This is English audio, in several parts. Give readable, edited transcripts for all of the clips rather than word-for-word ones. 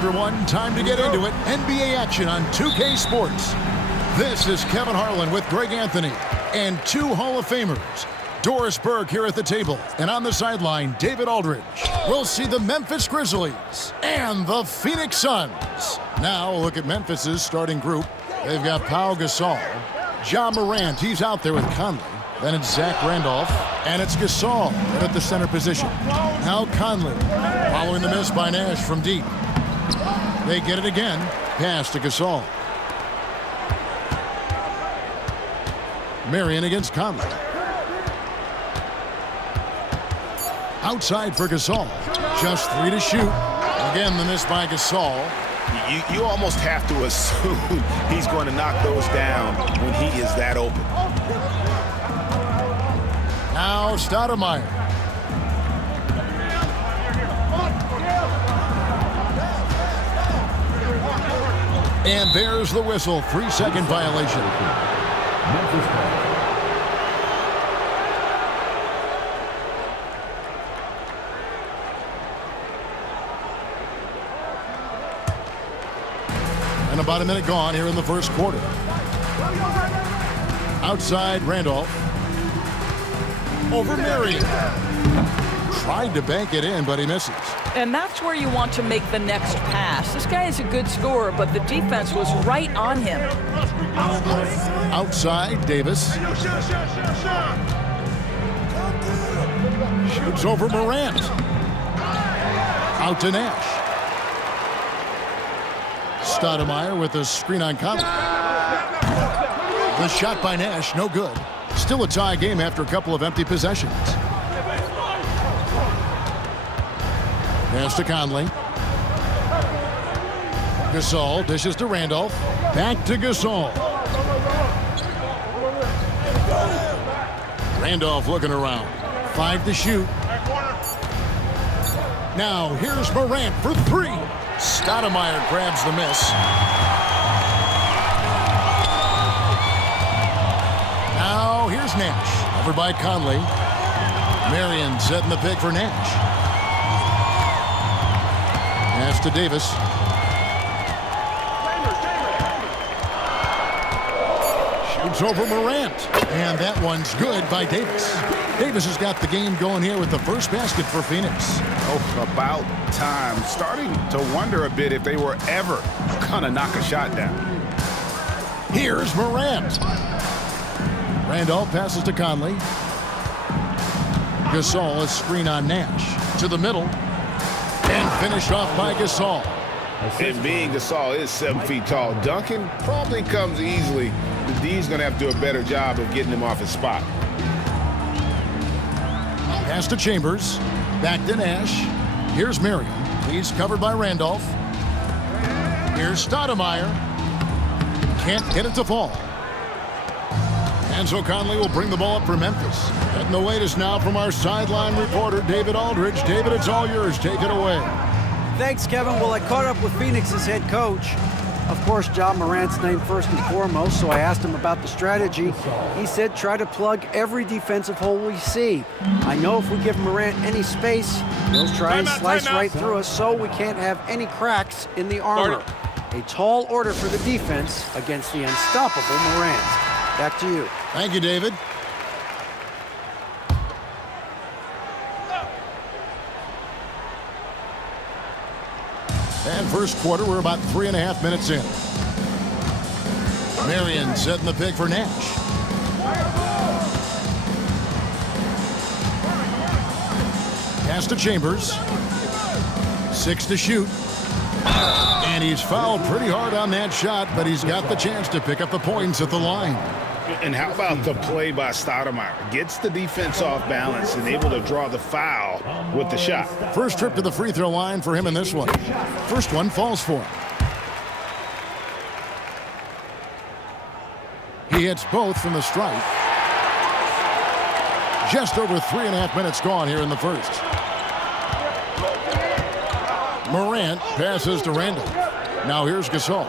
everyone. Time to get into it. NBA action on 2K Sports. This is Kevin Harlan with Greg Anthony and two Hall of Famers. Doris Burke here at the table, and on the sideline, David Aldridge. We'll see the Memphis Grizzlies and the Phoenix Suns. Now, look at Memphis's starting group. They've got Pau Gasol, Ja Morant, he's out there with Conley. Then it's Zach Randolph, and it's Gasol right at the center position. Now Conley, following the miss by Nash from deep. They get it again, pass to Gasol. Marion against Conley. Outside for Gasol. Just 3 to shoot. Again, the miss by Gasol. You almost have to assume he's going to knock those down when he is that open. Now Stoudemire. And there's the whistle. 3-second violation. And about a minute gone here in the first quarter. Outside Randolph. Over Marion. Tried to bank it in, but he misses. And that's where you want to make the next pass. This guy is a good scorer, but the defense was right on him. Outside, Davis. Shoots over Morant. Out to Nash. Stoudemire with a screen on Conley. The shot by Nash, no good. Still a tie game after a couple of empty possessions. Pass to Conley. Gasol dishes to Randolph. Back to Gasol. Randolph looking around. 5 to shoot. Now here's Morant for 3. Stoudemire grabs the miss. Now here's Nash. Covered by Conley. Marion setting the pick for Nash. Pass to Davis. Shoots over Morant. And that one's good by Davis. Davis has got the game going here with the first basket for Phoenix. Oh, about time. Starting to wonder a bit if they were ever gonna knock a shot down. Here's Morant. Randolph passes to Conley. Gasol, a screen on Nash. To the middle. And finished off by Gasol. And being Gasol is 7 feet tall, dunking probably comes easily. The D's going to have to do a better job of getting him off his spot. Pass to Chambers. Back to Nash. Here's Marion. He's covered by Randolph. Here's Stoudemire. Can't get it to fall. And so Conley will bring the ball up for Memphis. And the wait is now from our sideline reporter, David Aldridge. David, it's all yours. Take it away. Thanks, Kevin. Well, I caught up with Phoenix's head coach. Of course, Ja Morant's name first and foremost, so I asked him about the strategy. He said try to plug every defensive hole we see. I know if we give Morant any space, he'll try and slice right through us, so we can't have any cracks in the armor. A tall order for the defense against the unstoppable Morant. Back to you. Thank you, David. And first quarter, we're about 3.5 minutes in. Marion setting the pick for Nash. Pass to Chambers. 6 to shoot. And he's fouled pretty hard on that shot, but he's got the chance to pick up the points at the line. And how about the play by Stoudemire? Gets the defense off balance and able to draw the foul with the shot. First trip to the free throw line for him in this one. First one falls for him. He hits both from the stripe. Just over 3.5 minutes gone here in the first. Morant passes to Randolph. Now here's Gasol.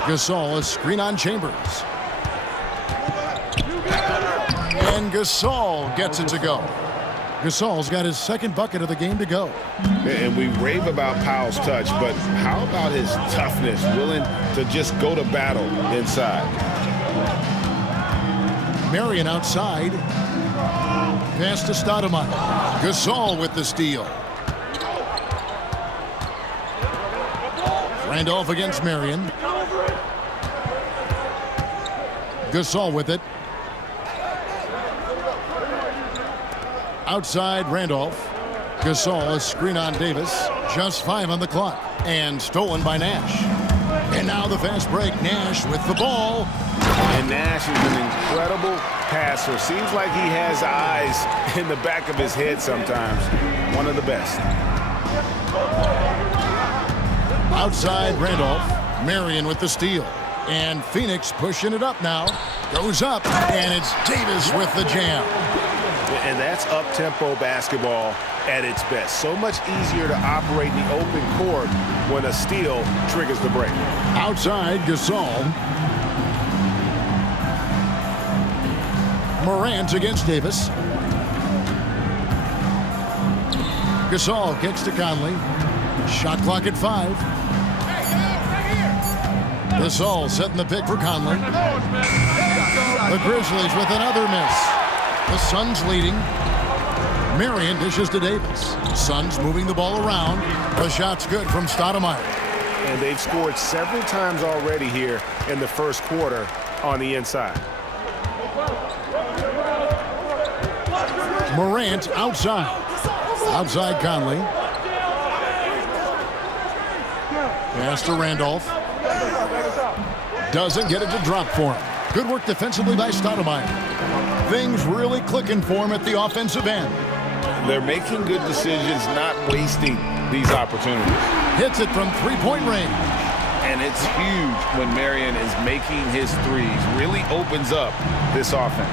Gasol, a screen on Chambers. And Gasol gets it to go. Gasol's got his second bucket of the game to go. And we rave about Powell's touch, but how about his toughness, willing to just go to battle inside? Marion outside. Pass to Stoudemire. Gasol with the steal. Randolph against Marion. Gasol with it. Outside Randolph. Gasol, a screen on Davis. Just 5 on the clock. And stolen by Nash. And now the fast break. Nash with the ball. And Nash is an incredible passer. Seems like he has eyes in the back of his head sometimes. One of the best. Outside Randolph. Marion with the steal. And Phoenix pushing it up now. Goes up. And it's Davis with the jam. And that's up-tempo basketball at its best. So much easier to operate in the open court when a steal triggers the break. Outside Gasol. Morant against Davis. Gasol kicks to Conley. Shot clock at 5. Gasol setting the pick for Conley. The Grizzlies with another miss. The Suns leading. Marion dishes to Davis. Suns moving the ball around. The shot's good from Stoudemire. And they've scored several times already here in the first quarter on the inside. Morant outside. Outside Conley. Pass to Randolph. Doesn't get it to drop for him. Good work defensively by Stoudemire. Things really clicking for him at the offensive end. They're making good decisions, not wasting these opportunities. Hits it from three-point range. And it's huge when Marion is making his threes. Really opens up this offense.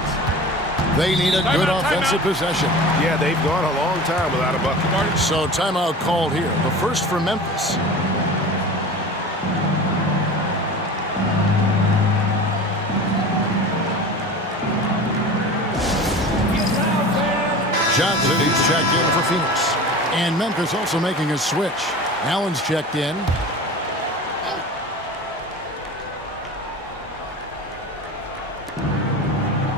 They need a good offensive possession. Yeah, they've gone a long time without a bucket. So timeout called here. The first for Memphis. Johnson, he's checked in for Phoenix. And Memphis also making a switch. Allen's checked in.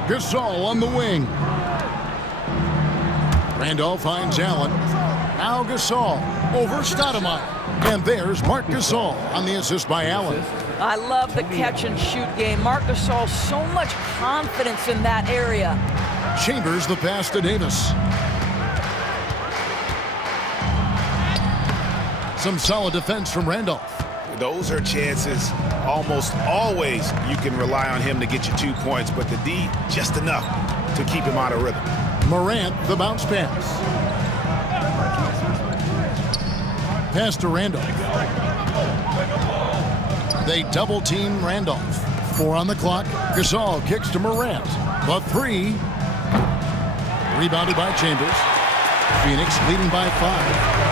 Gasol on the wing. Randolph finds Allen. Now Gasol over Stoudemire. And there's Marc Gasol on the assist by Allen. I love the catch and shoot game. Marc Gasol, so much confidence in that area. Chambers the pass to Davis. Some solid defense from Randolph. Those are chances. Almost always you can rely on him to get you 2 points, but the D just enough to keep him out of rhythm. Morant the bounce pass. Pass to Randolph. They double team Randolph. 4 on the clock. Gasol kicks to Morant. The 3. Rebounded by Chambers. Phoenix leading by 5.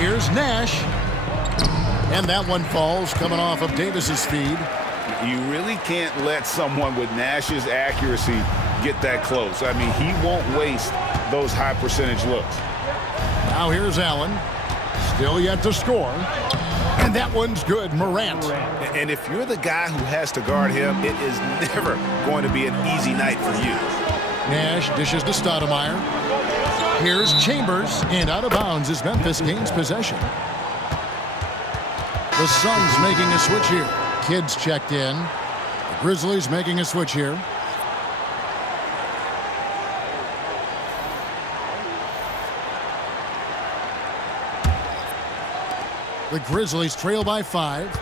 Here's Nash. And that one falls coming off of Davis's feed. You really can't let someone with Nash's accuracy get that close. I mean, he won't waste those high percentage looks. Now here's Allen. Still yet to score. And that one's good, Morant. And if you're the guy who has to guard him, it is never going to be an easy night for you. Nash dishes to Stoudemire. Here's Chambers, and out of bounds as Memphis gains possession. The Suns making a switch here. Kids checked in. The Grizzlies making a switch here. The Grizzlies trail by 5.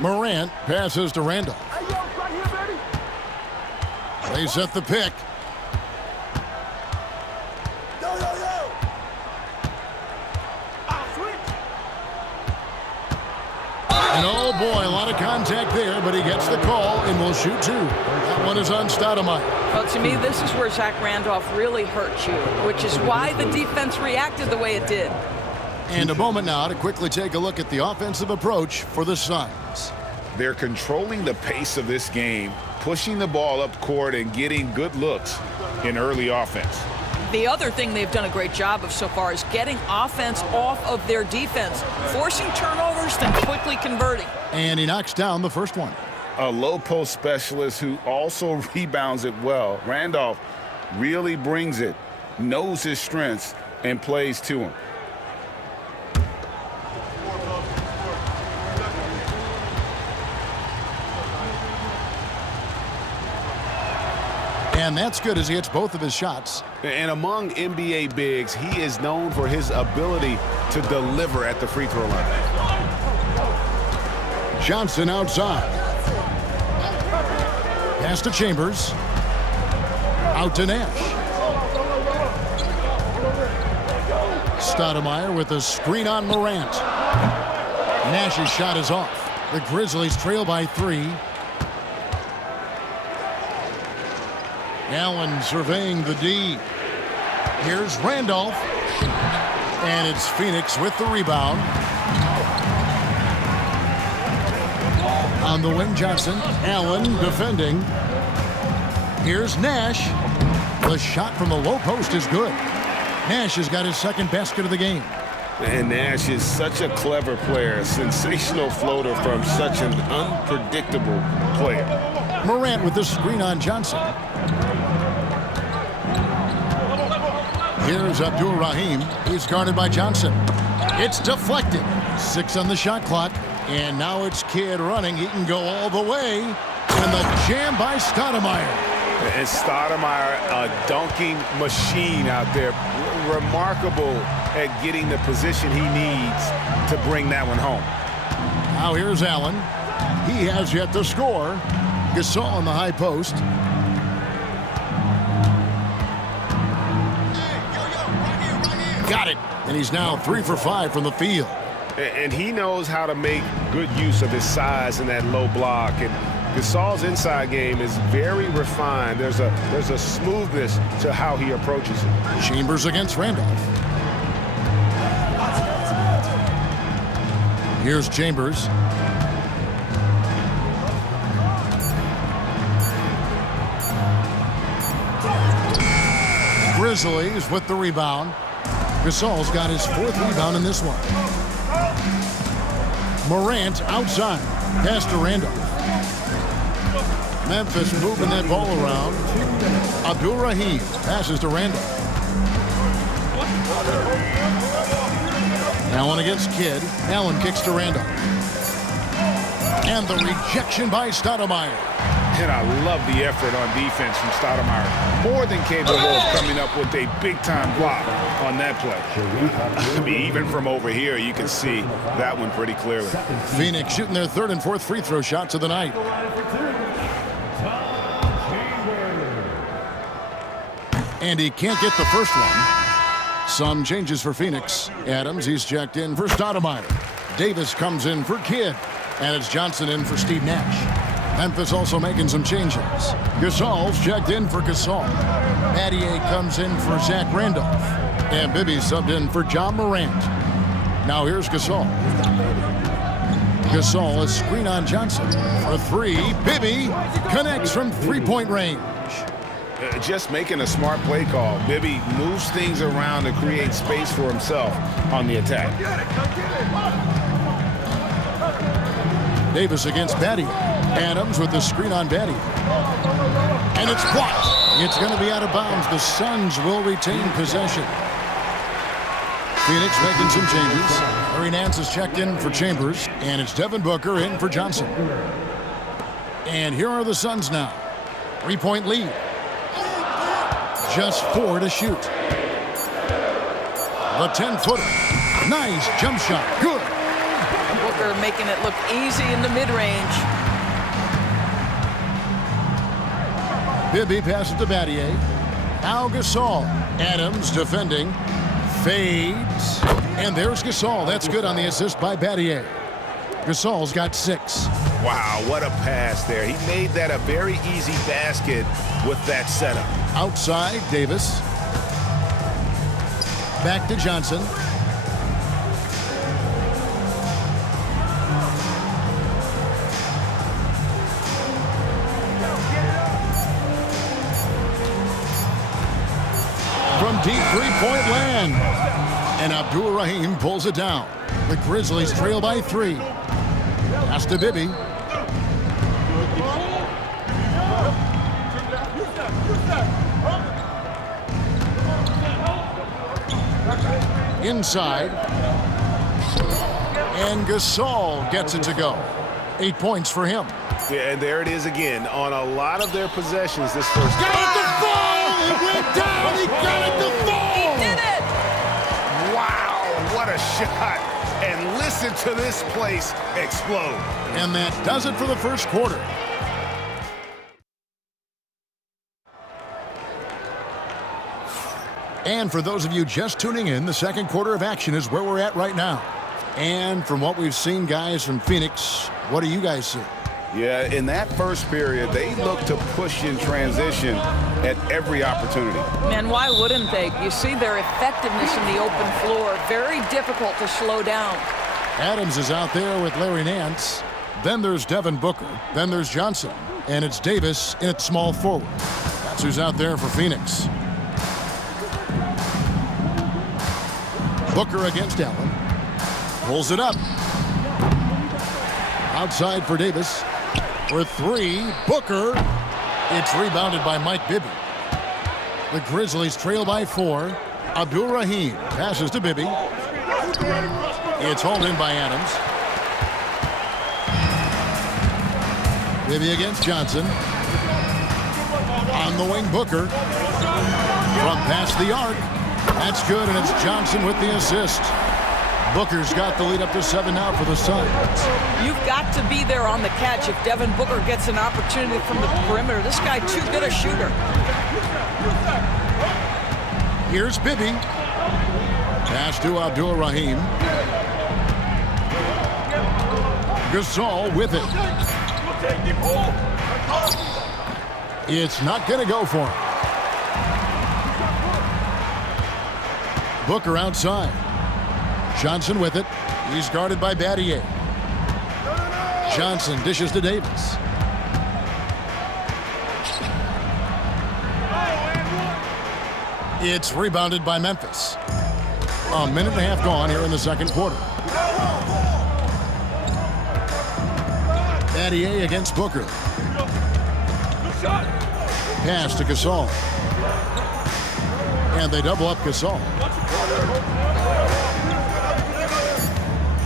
Morant passes to Randolph. They set the pick. And oh boy, a lot of contact there, but he gets the call and will shoot 2. That one is on Stoudemire. Well, to me, this is where Zach Randolph really hurt you, which is why the defense reacted the way it did. And a moment now to quickly take a look at the offensive approach for the Suns. They're controlling the pace of this game pushing the ball up court and getting good looks in early offense. The other thing they've done a great job of so far is getting offense off of their defense, forcing turnovers, then quickly converting. And he knocks down the first one. A low post specialist who also rebounds it well. Randolph really brings it, knows his strengths, and plays to him. And that's good as he hits both of his shots. And among NBA bigs, he is known for his ability to deliver at the free throw line. Johnson outside. Pass to Chambers. Out to Nash. Stoudemire with a screen on Morant. Nash's shot is off. The Grizzlies trail by 3. Allen surveying the D. Here's Randolph. And it's Phoenix with the rebound. On the wing, Johnson. Allen defending. Here's Nash. The shot from the low post is good. Nash has got his second basket of the game. And Nash is such a clever player, a sensational floater from such an unpredictable player. Morant with the screen on Johnson. Here's Abdul-Rahim. He's guarded by Johnson. It's deflected. 6 on the shot clock. And now it's Kidd running. He can go all the way. And the jam by Stoudemire. And Stoudemire, a dunking machine out there. Remarkable at getting the position he needs to bring that one home. Now here's Allen. He has yet to score. Gasol on the high post. Got it. And he's now 3 for 5 from the field. And he knows how to make good use of his size in that low block. And Gasol's inside game is very refined. There's a smoothness to how he approaches it. Chambers against Randolph. Here's Chambers. Grizzlies with the rebound. Gasol's got his 4th rebound in this one. Morant outside. Pass to Randolph. Memphis moving that ball around. Abdul-Rahim passes to Randolph. Allen against Kidd. Allen kicks to Randolph. And the rejection by Stoudemire. And I love the effort on defense from Stoudemire. More than capable of coming up with a big-time block on that play. I mean, even from over here, you can see that one pretty clearly. Phoenix shooting their 3rd and 4th free throw shots of the night. And he can't get the first one. Some changes for Phoenix. Adams, he's checked in for Stoudemire. Davis comes in for Kidd. And it's Johnson in for Steve Nash. Memphis also making some changes. Gasol's checked in for Gasol. Battier comes in for Zach Randolph. And Bibby subbed in for John Morant. Now here's Gasol. Gasol, a screen on Johnson. For 3, Bibby connects from 3-point range. Just making a smart play call. Bibby moves things around to create space for himself on the attack. Davis against Battier. Adams with the screen on Battier. And it's blocked. It's going to be out of bounds. The Suns will retain possession. Phoenix making some changes. Larry Nance is checked in for Chambers. And it's Devin Booker in for Johnson. And here are the Suns now. 3-point lead. Just 4 to shoot. The 10-footer. Nice jump shot. Good. Booker making it look easy in the mid-range. Bibby passes to Battier. Now Gasol. Adams defending. Fades. And there's Gasol. That's good on the assist by Battier. Gasol's got 6. Wow, what a pass there. He made that a very easy basket with that setup. Outside, Davis. Back to Johnson. deep three-point land. And Abdul-Rahim pulls it down. The Grizzlies trail by 3. Pass to Bibby. Inside. And Gasol gets it to go. 8 points for him. Yeah, and there it is again. On a lot of their possessions this first. Got it to fall! It went down! He got it to fall! He did it! Wow, what a shot. And listen to this place explode. And that does it for the first quarter. And for those of you just tuning in, the second quarter of action is where we're at right now. And from what we've seen, guys, from Phoenix, what do you guys see? Yeah, in that first period, they looked to push in transition at every opportunity. Man, why wouldn't they? You see their effectiveness in the open floor. Very difficult to slow down. Adams is out there with Larry Nance. Then there's Devin Booker. Then there's Johnson. And it's Davis in at small forward. That's who's out there for Phoenix. Booker against Allen. Pulls it up. Outside for Davis. For 3, Booker. It's rebounded by Mike Bibby. The Grizzlies trail by 4. Abdul-Rahim passes to Bibby. It's hauled in by Adams. Bibby against Johnson. On the wing, Booker. From past the arc. That's good, and it's Johnson with the assist. Booker's got the lead up to 7 now for the Suns. You've got to be there on the catch if Devin Booker gets an opportunity from the perimeter. This guy too good a shooter. Here's Bibby. Pass to Abdul-Rahim. Gasol with it. It's not going to go for him. Booker outside. Johnson with it. He's guarded by Battier. Johnson dishes to Davis. It's rebounded by Memphis. A minute and a half gone here in the second quarter. Battier against Booker. Pass to Gasol. And they double up Gasol.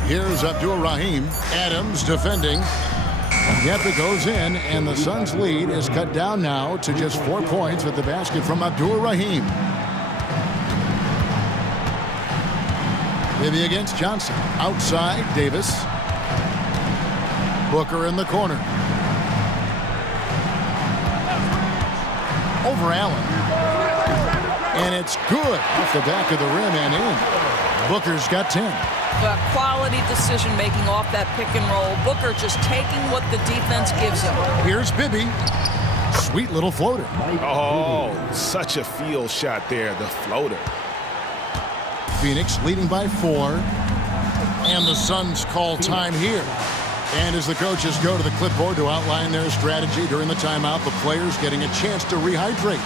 Here's Abdul-Rahim. Adams defending. Yep, it goes in, and the Suns' lead is cut down now to just 4 points with the basket from Abdul-Rahim. Bibby against Johnson. Outside, Davis. Booker in the corner. Over Allen. And it's good off the back of the rim and in. Booker's got 10. The quality decision-making off that pick and roll. Booker just taking what the defense gives him. Here's Bibby. Sweet little floater. Oh, such a field shot there, the floater. Phoenix leading by 4. And the Suns call time here. And as the coaches go to the clipboard to outline their strategy during the timeout, the players getting a chance to rehydrate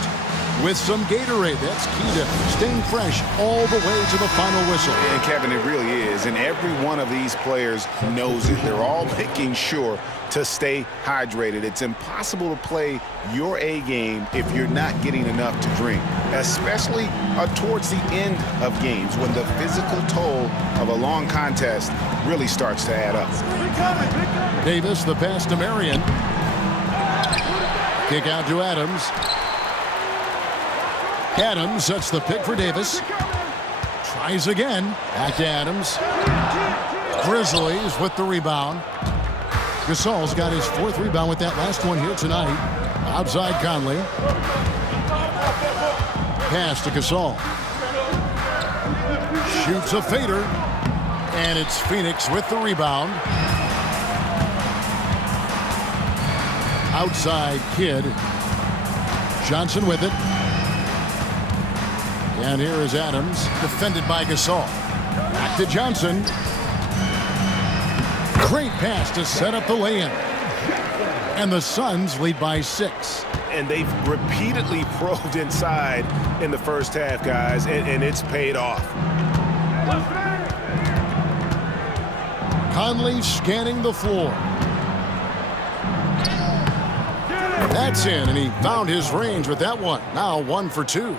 with some Gatorade. That's key to staying fresh all the way to the final whistle. And Kevin, it really is. And every one of these players knows it. They're all making sure to stay hydrated. It's impossible to play your A game if you're not getting enough to drink, especially towards the end of games when the physical toll of a long contest really starts to add up. Davis, the pass to Marion. Kick out to Adams. Adams sets the pick for Davis. Tries again. Back to Adams. Grizzlies with the rebound. Gasol's got his 4th rebound with that last one here tonight. Outside Conley. Pass to Gasol. Shoots a fader. And it's Phoenix with the rebound. Outside Kidd. Johnson with it. And here is Adams, defended by Gasol. Back to Johnson. Great pass to set up the lay-in. And the Suns lead by 6. And they've repeatedly probed inside in the first half, guys, and it's paid off. Conley scanning the floor. That's in, and he found his range with that one. Now 1 for 2.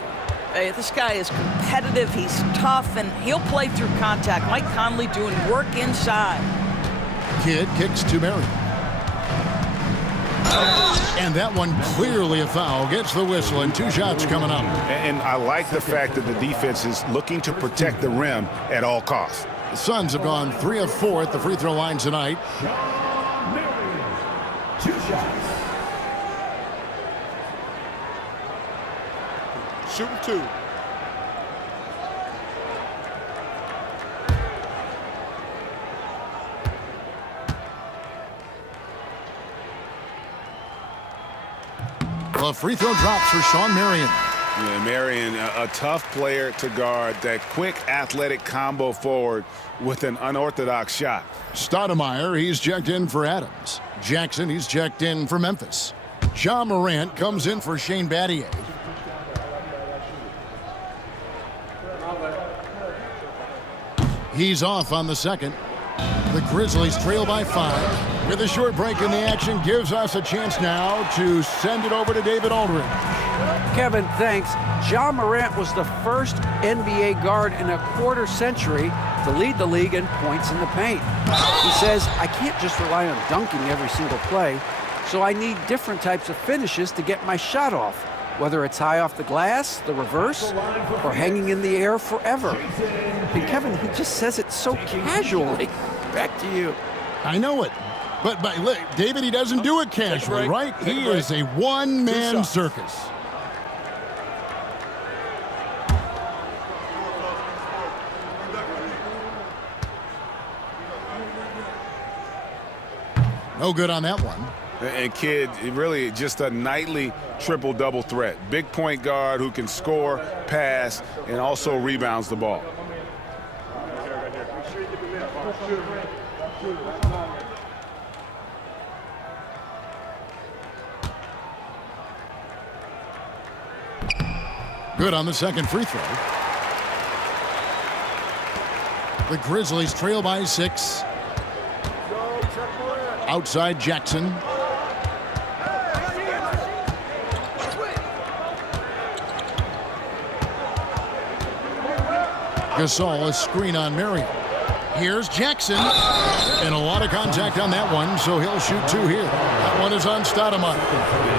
Hey, this guy is competitive, he's tough, and he'll play through contact. Mike Conley doing work inside. Kidd kicks to Marion. And that one clearly a foul. Gets the whistle, and 2 shots coming up. And I like the fact that the defense is looking to protect the rim at all costs. The Suns have gone 3 of 4 at the free throw line tonight. 2 shots. Shooting 2. The free throw drops for Shawn Marion. Yeah, Marion, a tough player to guard. That quick athletic combo forward with an unorthodox shot. Stoudemire, he's checked in for Adams. Jackson, he's checked in for Memphis. Ja Morant comes in for Shane Battier. He's off on the second. The Grizzlies trail by 5. With a short break in the action, gives us a chance now to send it over to David Aldridge. Kevin, thanks. Ja Morant was the first NBA guard in a quarter century to lead the league in points in the paint. He says, I can't just rely on dunking every single play, so I need different types of finishes to get my shot off, whether it's high off the glass, the reverse, or hanging in the air forever. And Kevin, he just says it so casually. Back to you. I know it. But look, David, he doesn't do it casually, right? He is a one-man circus. No good on that one. And Kidd, really just a nightly triple-double threat. Big point guard who can score, pass, and also rebounds the ball. Good on the second free throw. The Grizzlies trail by 6. Outside Jackson. Gasol, a screen on Marion. Here's Jackson. And a lot of contact on that one, so he'll shoot 2 here. That one is on Stoudemire.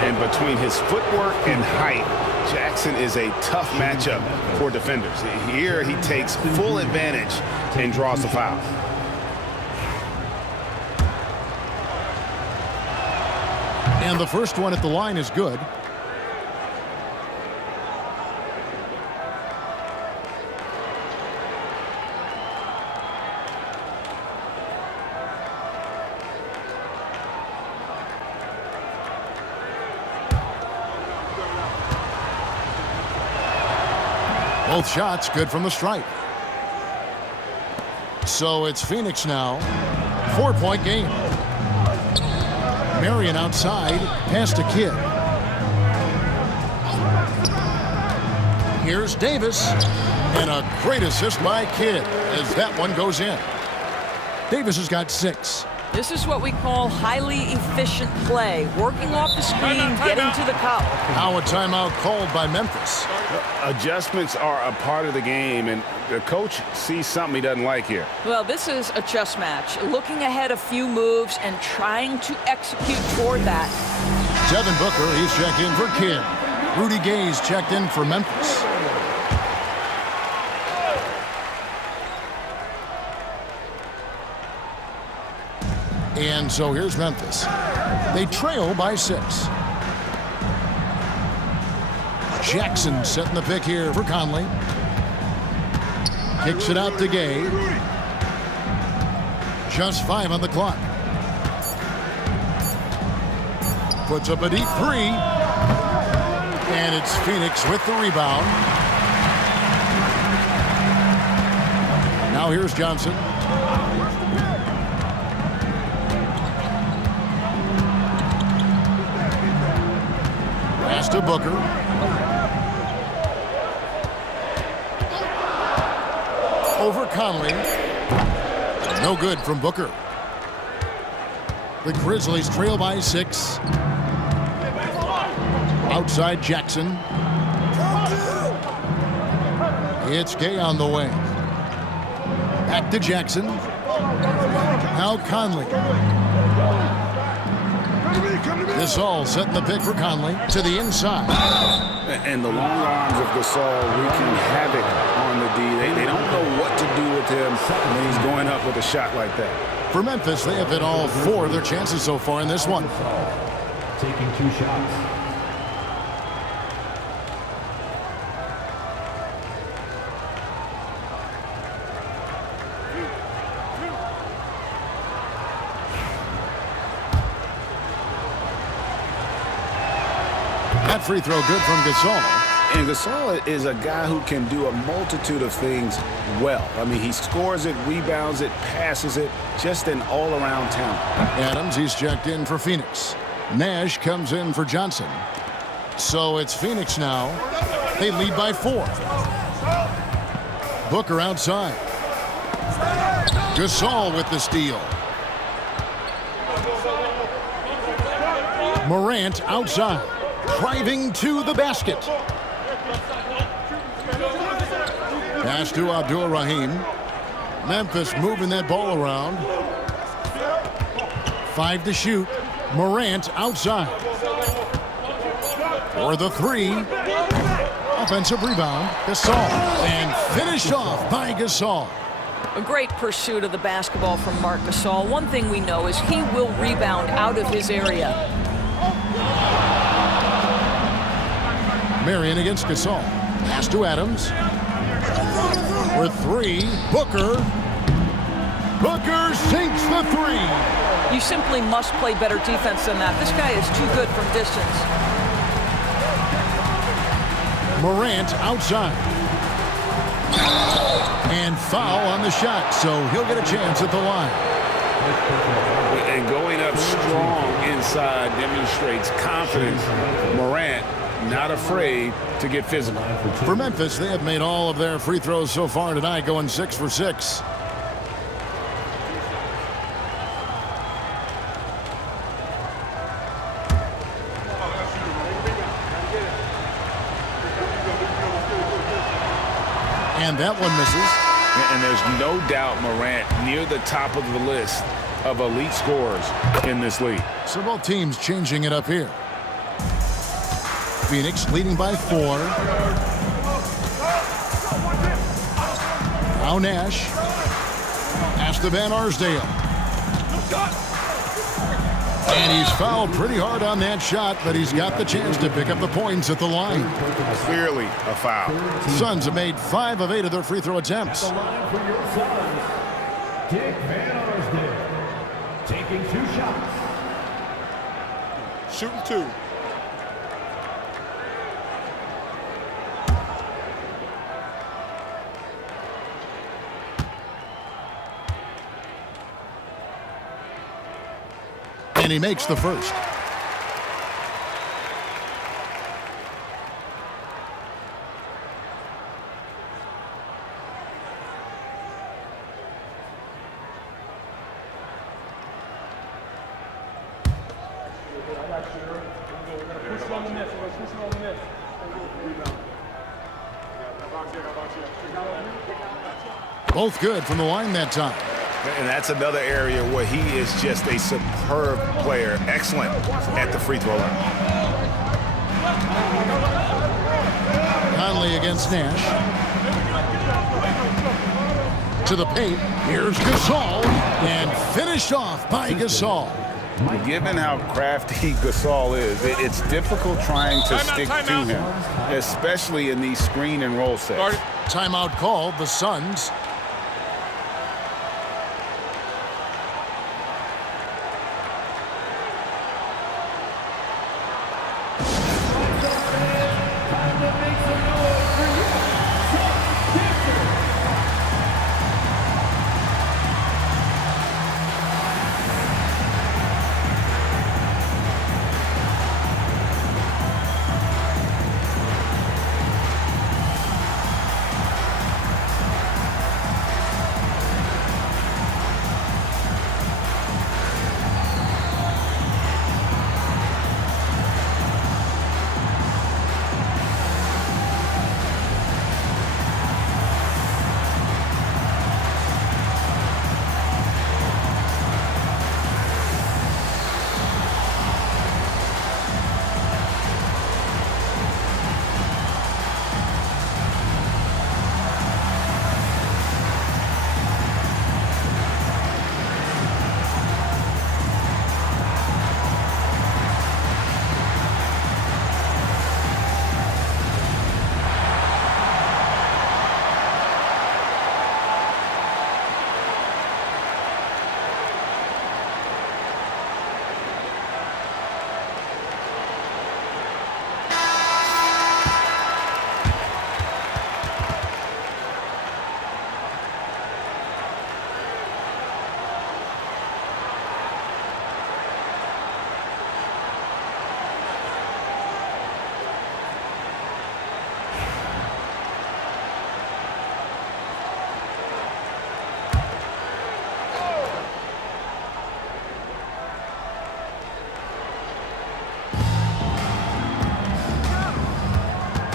And between his footwork and height, Jackson is a tough matchup for defenders. Here he takes full advantage and draws the foul. And the first one at the line is good. Both shots good from the stripe. So it's Phoenix now. 4-point game. Marion outside, pass to Kidd. Here's Davis, and a great assist by Kidd as that one goes in. Davis has got 6. This is what we call highly efficient play. Working off the screen, getting to the cup. Now a timeout called by Memphis. Adjustments are a part of the game, and the coach sees something he doesn't like here. Well, this is a chess match. Looking ahead a few moves and trying to execute toward that. Devin Booker, he's checked in for Kidd. Rudy Gay's checked in for Memphis. And so here's Memphis. They trail by 6. Jackson setting the pick here for Conley. Kicks it out to Gay. Just 5 on the clock. Puts up a deep 3. And it's Phoenix with the rebound. Now here's Johnson. Pass to Booker. Over Conley. No good from Booker. The Grizzlies trail by 6. Outside Jackson. It's Gay on the wing. Back to Jackson. Now Conley. Gasol setting the pick for Conley to the inside. And the long arms of Gasol wreaking havoc on the D. They don't know what to do with him when he's going up with a shot like that. For Memphis, they have hit all 4 of their chances so far in this one. Taking 2 shots. That free throw good from Gasol. And Gasol is a guy who can do a multitude of things well. I mean, he scores it, rebounds it, passes it, just an all-around talent. Adams, he's checked in for Phoenix. Nash comes in for Johnson. So it's Phoenix now. They lead by 4. Booker outside. Gasol with the steal. Morant outside. Driving to the basket. Pass to Abdul-Rahim. Memphis moving that ball around. 5 to shoot. Morant outside. For the 3. Offensive rebound. Gasol. And finished off by Gasol. A great pursuit of the basketball from Marc Gasol. One thing we know is he will rebound out of his area. Marion against Gasol. Pass to Adams. For 3, Booker. Booker sinks the 3. You simply must play better defense than that. This guy is too good from distance. Morant outside. And foul on the shot, so he'll get a chance at the line. And going up strong inside demonstrates confidence. Morant not afraid to get physical. For Memphis, they have made all of their free throws so far tonight, going 6 for 6. And that one misses. And there's no doubt Morant near the top of the list of elite scorers in this league. So both teams changing it up here. Phoenix leading by 4. Now Nash. Pass to Van Arsdale. And he's fouled pretty hard on that shot, but he's got the chance to pick up the points at the line. Clearly a foul. Suns have made 5 of 8 of their free throw attempts. The line for your Suns, Dick Van Arsdale, taking 2 shots. Shooting 2. And he makes the first. Both good from the line that time. And that's another area where he is just a superb player. Excellent at the free throw line. Conley against Nash. To the paint. Here's Gasol. And finished off by Gasol. Given how crafty Gasol is, it's difficult trying to stick to him, especially in these screen and roll sets. Timeout called, the Suns.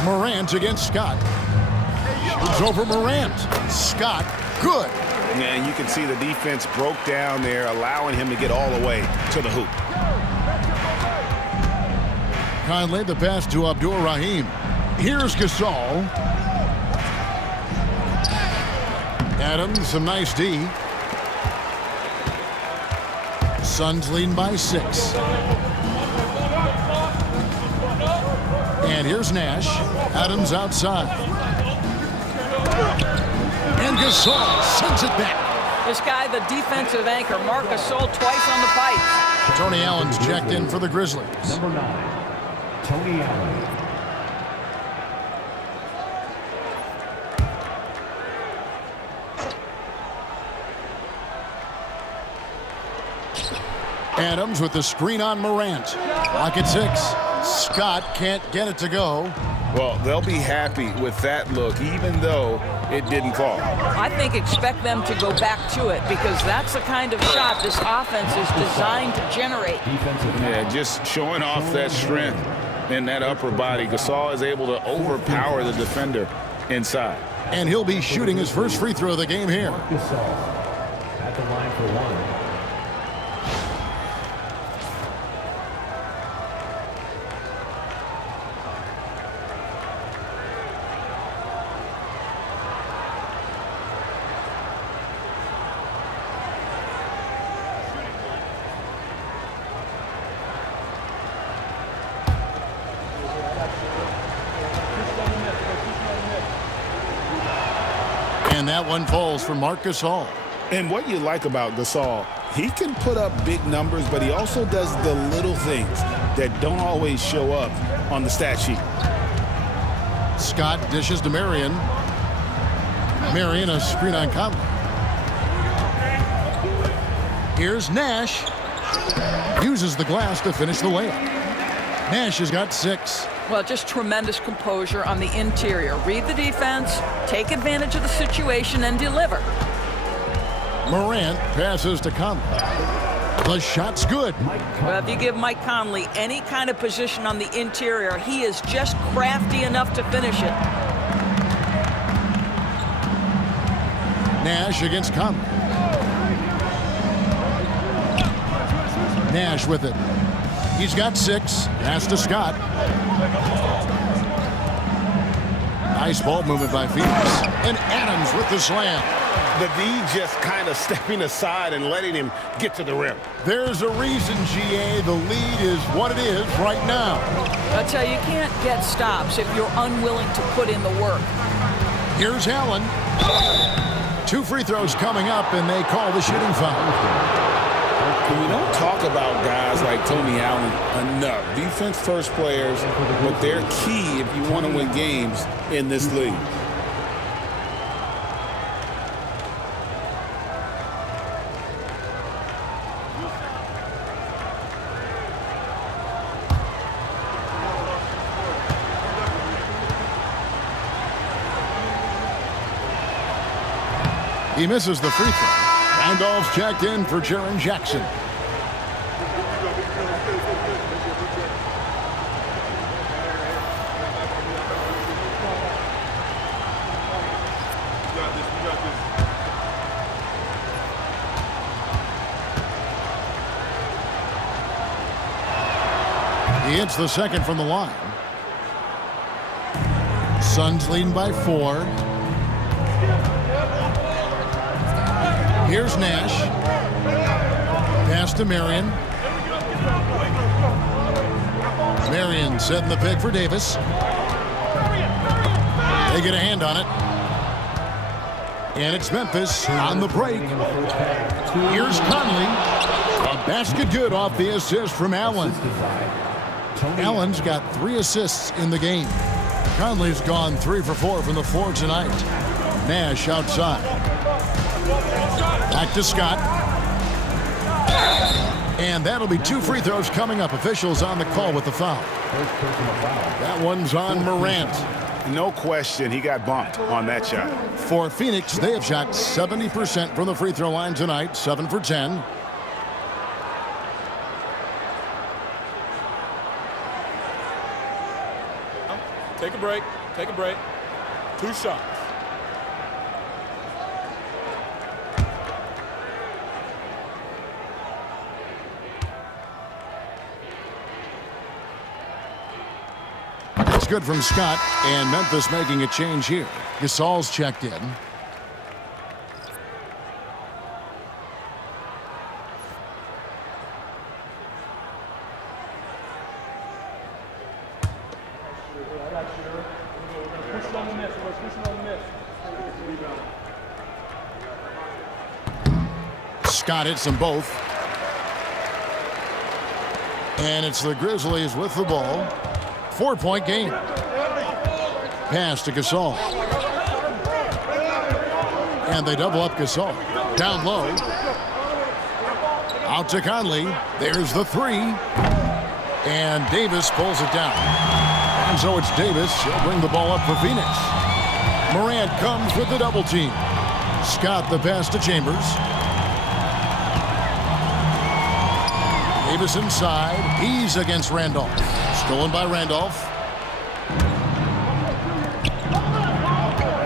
Morant against Scott. Shoots over Morant. Scott, good. And you can see the defense broke down there, allowing him to get all the way to the hoop. Conley, the pass to Abdul Rahim. Here's Gasol. Adams, some nice D. Suns leading by 6. And here's Nash. Adams outside. And Gasol sends it back. This guy, the defensive anchor, Marc Gasol, twice on the pipe. Tony Allen's checked in for the Grizzlies. Number 9, Tony Allen. Adams with the screen on Morant. Clock at 6. Scott can't get it to go. Well, they'll be happy with that look, even though it didn't fall. I think expect them to go back to it because that's the kind of shot this offense is designed to generate. Yeah, just showing off that strength in that upper body. Gasol is able to overpower the defender inside. And he'll be shooting his first free throw of the game here. Gasol at the line for 1. And that one falls for Marc Gasol. And what you like about Gasol, he can put up big numbers, but he also does the little things that don't always show up on the stat sheet. Scott dishes to Marion. Marion, a screen on Conley. Here's Nash. Uses the glass to finish the layup. Nash has got 6. Well, just tremendous composure on the interior. Read the defense, take advantage of the situation, and deliver. Morant passes to Conley. The shot's good. Well, if you give Mike Conley any kind of position on the interior, he is just crafty enough to finish it. Nash against Conley. Nash with it. He's got 6. Pass to Scott. Nice ball movement by Phoenix. And Adams with the slam. The D just kind of stepping aside and letting him get to the rim. There's a reason, GA, the lead is what it is right now. I tell you, you can't get stops if you're unwilling to put in the work. Here's Allen. 2 free throws coming up, and they call the shooting foul. We don't talk about guys like Tony Allen enough. Defense first players, but they're key if you want to win games in this league. He misses the free throw. Randolph's checked in for Jaren Jackson. He hits the second from the line. Suns leading by 4. Here's Nash. Pass to Marion. Marion setting the pick for Davis. They get a hand on it. And it's Memphis on the break. Here's Conley. A basket good off the assist from Allen. Allen's got 3 assists in the game. Conley's gone 3 for 4 from the floor tonight. Nash outside. Back to Scott. And that'll be 2 free throws coming up. Officials on the call with the foul. That one's on Morant. No question, he got bumped on that shot. For Phoenix, they have shot 70% from the free throw line tonight, 7 for 10. Take a break. Take a break. 2 shots. It's good from Scott, and Memphis making a change here. Gasol's checked in. Scott hits them both. And it's the Grizzlies with the ball. 4-point game. Pass to Gasol. And they double up Gasol. Down low. Out to Conley. There's the 3. And Davis pulls it down. And so it's Davis. He'll bring the ball up for Phoenix. Morant comes with the double team. Scott the pass to Chambers. Davis inside. He's against Randolph. Stolen by Randolph.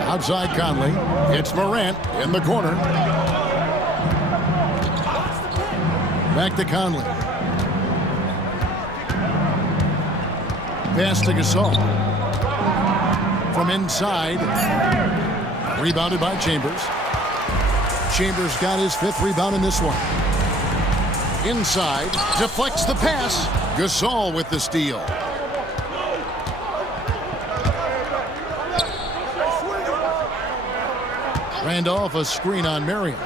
Outside Conley. It's Morant in the corner. Back to Conley. Pass to Gasol. From inside. Rebounded by Chambers. Chambers got his 5th rebound in this one. Inside, deflects the pass. Gasol with the steal. Randolph, a screen on Marion.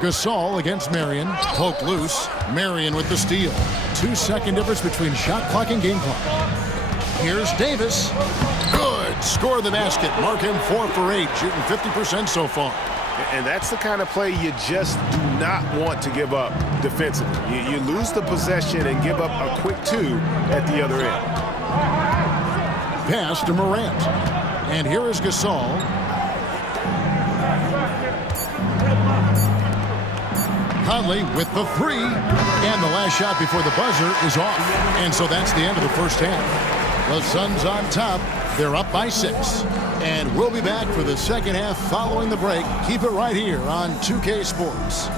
Gasol against Marion. Poke loose. Marion with the steal. 2-second difference between shot clock and game clock. Here's Davis. Good. Score the basket. Mark him 4 for 8. Shooting 50% so far. And that's the kind of play you just do not want to give up defensively. You lose the possession and give up a quick 2 at the other end. Pass to Morant. And here is Gasol. Conley with the 3. And the last shot before the buzzer is off. And so that's the end of the first half. The Suns on top. They're up by 6. And we'll be back for the second half following the break. Keep it right here on 2K Sports.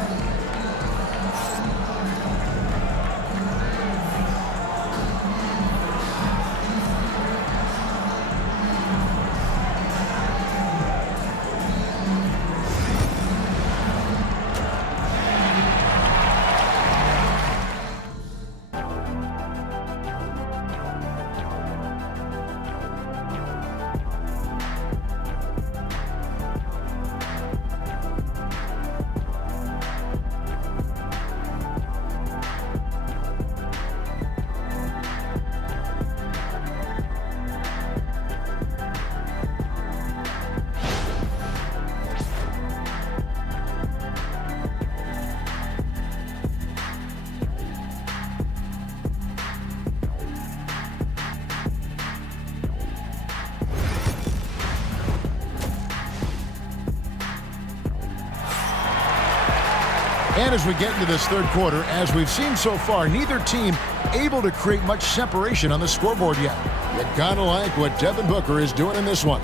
And as we get into this third quarter, as we've seen so far, neither team able to create much separation on the scoreboard yet. You gotta like what Devin Booker is doing in this one.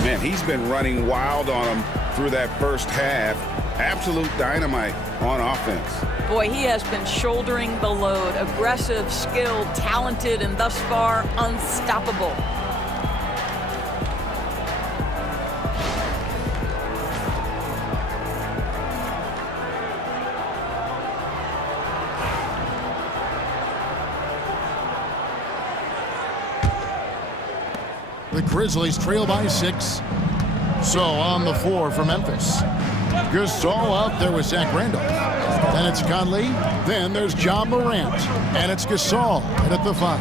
Man, he's been running wild on them through that first half. Absolute dynamite on offense. Boy, he has been shouldering the load. Aggressive, skilled, talented, and thus far unstoppable. The Grizzlies trail by 6. So on the floor for Memphis. Gasol out there with Zach Randolph. Then it's Conley. Then there's Ja Morant. And it's Gasol at the 5.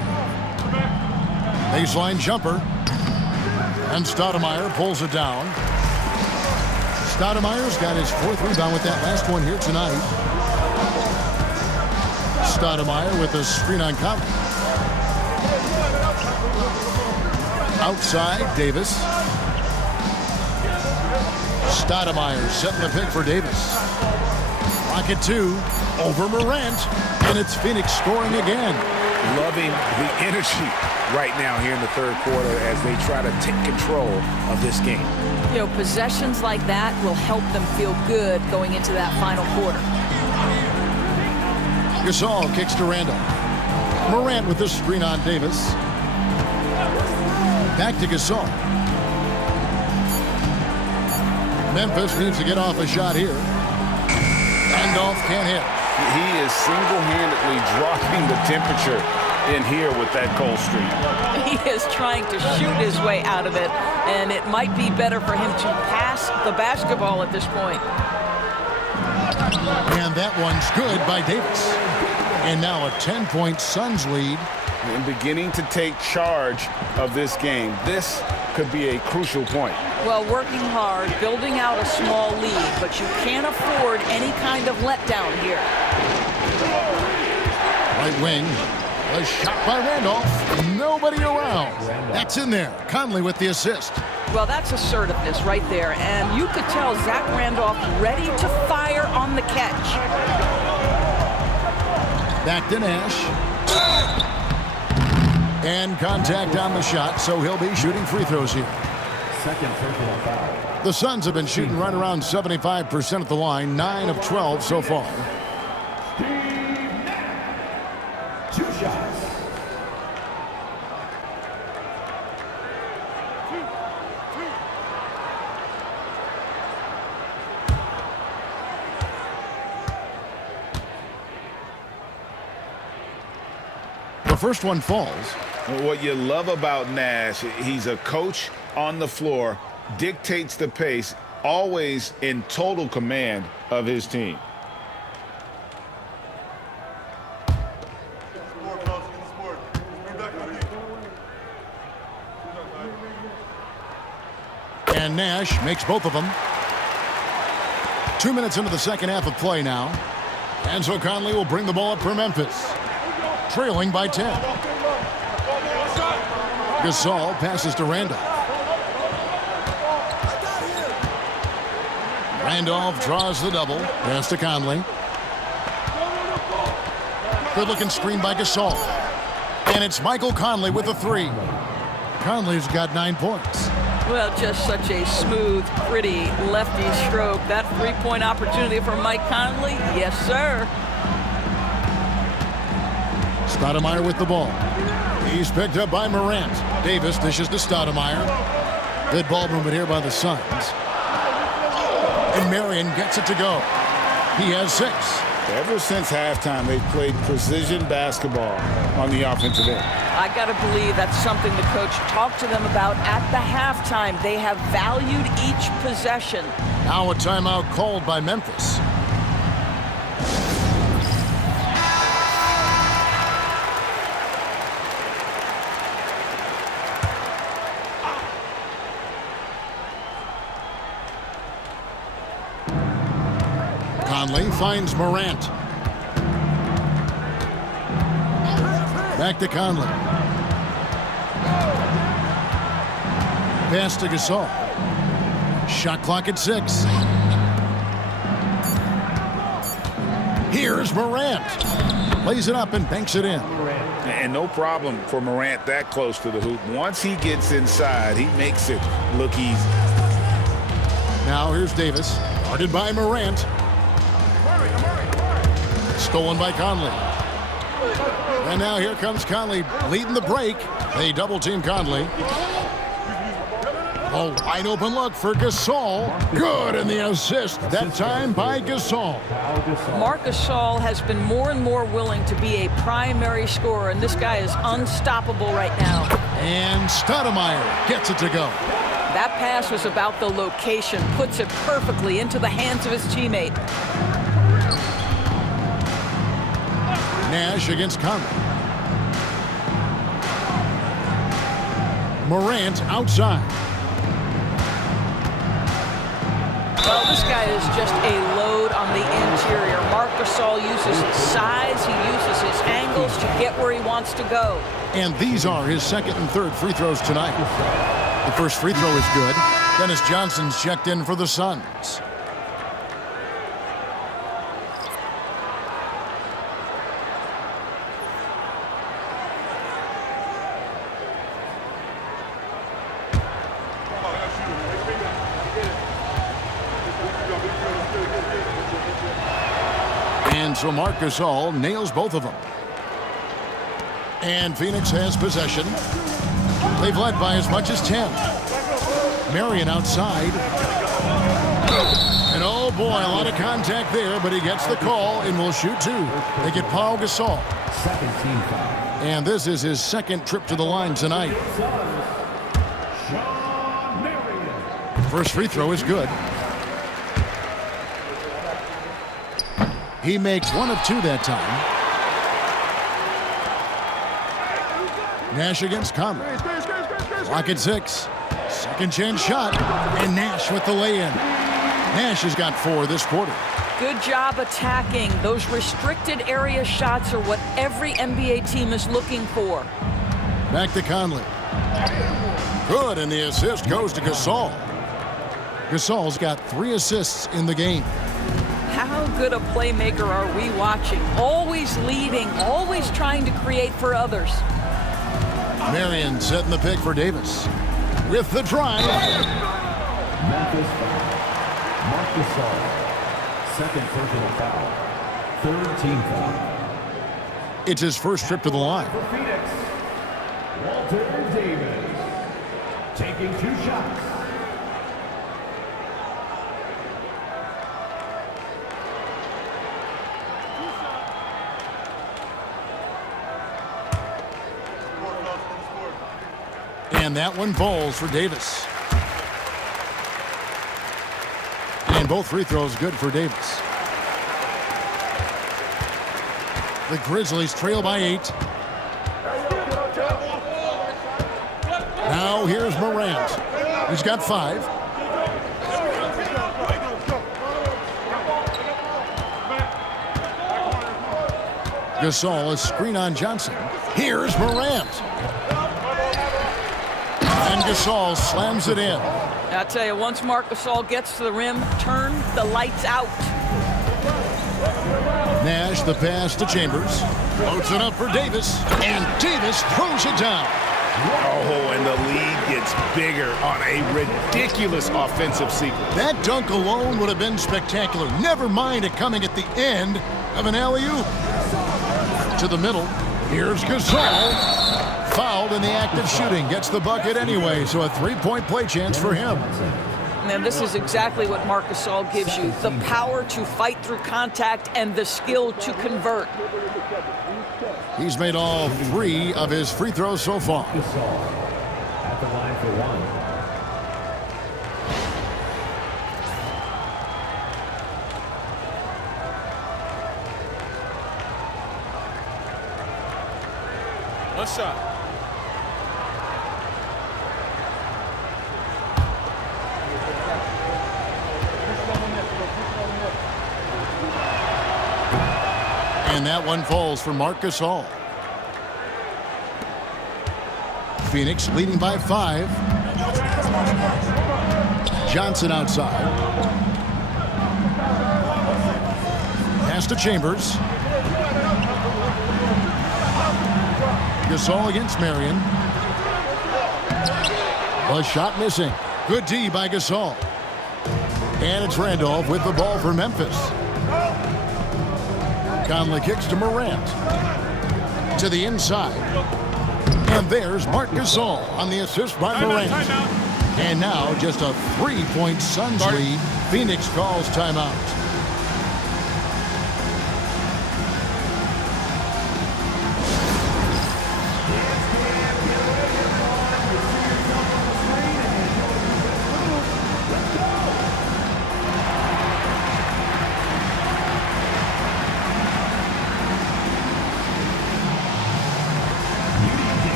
Baseline jumper. And Stoudemire pulls it down. Stoudemire's got his 4th rebound with that last one here tonight. Stoudemire with a screen on Conley. Outside, Davis. Stoudemire setting the pick for Davis. Rocket 2 over Morant. And it's Phoenix scoring again. Loving the energy right now here in the third quarter as they try to take control of this game. You know, possessions like that will help them feel good going into that final quarter. Gasol kicks to Randall. Morant with the screen on Davis. Back to Gasol. Memphis needs to get off a shot here. Randolph can't hit. He is single-handedly dropping the temperature in here with that cold streak. He is trying to shoot his way out of it, and it might be better for him to pass the basketball at this point. And that one's good by Davis. And now a 10-point Suns lead. And beginning to take charge of this game. This could be a crucial point. Well, working hard, building out a small lead, but you can't afford any kind of letdown here. Right wing. A shot by Randolph. Nobody around. That's in there. Conley with the assist. Well, that's assertiveness right there. And you could tell Zach Randolph ready to fire on the catch. Back to Nash. And contact on the shot, so he'll be shooting free throws here. Second personal foul. The Suns have been shooting right around 75% at the line, 9 of 12 so far. Steve Nash. 2 shots. The first one falls. What you love about Nash, he's a coach on the floor, dictates the pace, always in total command of his team. And Nash makes both of them. 2 minutes into the second half of play now. And so Conley will bring the ball up for Memphis. Trailing by 10. Gasol passes to Randolph. Randolph draws the double. Pass to Conley. Good-looking screen by Gasol. And it's Michael Conley with a 3. Conley's got 9 points. Well, just such a smooth, pretty lefty stroke. That three-point opportunity for Mike Conley, yes, sir. Stoudemire with the ball. He's picked up by Morant. Davis dishes to Stoudemire. Good ball movement here by the Suns. And Marion gets it to go. He has 6. Ever since halftime, they've played precision basketball on the offensive end. I got to believe that's something the coach talked to them about at the halftime. They have valued each possession. Now a timeout called by Memphis. Conley finds Morant. Back to Conley. Pass to Gasol. Shot clock at 6. Here's Morant. Lays it up and banks it in. And no problem for Morant that close to the hoop. Once he gets inside, he makes it look easy. Now here's Davis. Guarded by Morant. Stolen by Conley. And now here comes Conley leading the break. They double-team Conley. A wide-open look for Gasol. Good in the assist. That time by Gasol. Marc Gasol has been more and more willing to be a primary scorer, and this guy is unstoppable right now. And Stoudemire gets it to go. That pass was about the location, puts it perfectly into the hands of his teammate. Nash against Conley. Morant outside. Well, this guy is just a load on the interior. Marc Gasol uses his size, he uses his angles to get where he wants to go. And these are his second and third free throws tonight. The first free throw is good. Dennis Johnson's checked in for the Suns. And so Marc Gasol nails both of them. And Phoenix has possession. They've led by as much as 10. Marion outside. And oh boy, a lot of contact there, but he gets the call and will shoot two. They get Paul Gasol. Second team foul. And this is his second trip to the line tonight. Sean Marion. First free throw is good. He makes one of two that time. Nash against Conley. Clock at 6. Second chance shot. And Nash with the lay-in. Nash has got 4 this quarter. Good job attacking. Those restricted area shots are what every NBA team is looking for. Back to Conley. Good, and the assist goes to Gasol. Gasol's got 3 assists in the game. How good a playmaker are we watching? Always leading, always trying to create for others. Marion setting the pick for Davis. With the drive. Memphis foul. Marc Gasol. Second personal foul. Third team foul. It's his first trip to the line. For Phoenix, Walter Davis. Taking 2 shots. And that one falls for Davis. And both free throws good for Davis. The Grizzlies trail by 8. Now here's Morant. He's got 5. Gasol, a screen on Johnson. Here's Morant. And Gasol slams it in. I tell you, once Marc Gasol gets to the rim, turn the lights out. Nash, the pass to Chambers. Loads it up for Davis. And Davis throws it down. Oh, and the lead gets bigger on a ridiculous offensive sequence. That dunk alone would have been spectacular. Never mind it coming at the end of an alley-oop. To the middle. Here's Gasol. Fouled in the act of shooting. Gets the bucket anyway, so a 3-point play chance for him. And this is exactly what Marc Gasol gives you. The power to fight through contact and the skill to convert. He's made all 3 of his free throws so far. Gasol at the line for 1. One shot. And that one falls for Marc Gasol. Phoenix leading by 5. Johnson outside. Pass to Chambers. Gasol against Marion. A shot missing. Good D by Gasol. And it's Randolph with the ball for Memphis. Conley kicks to Morant. To the inside. And there's Marc Gasol on the assist by Morant. And now just a 3-point Suns lead. Phoenix calls timeout.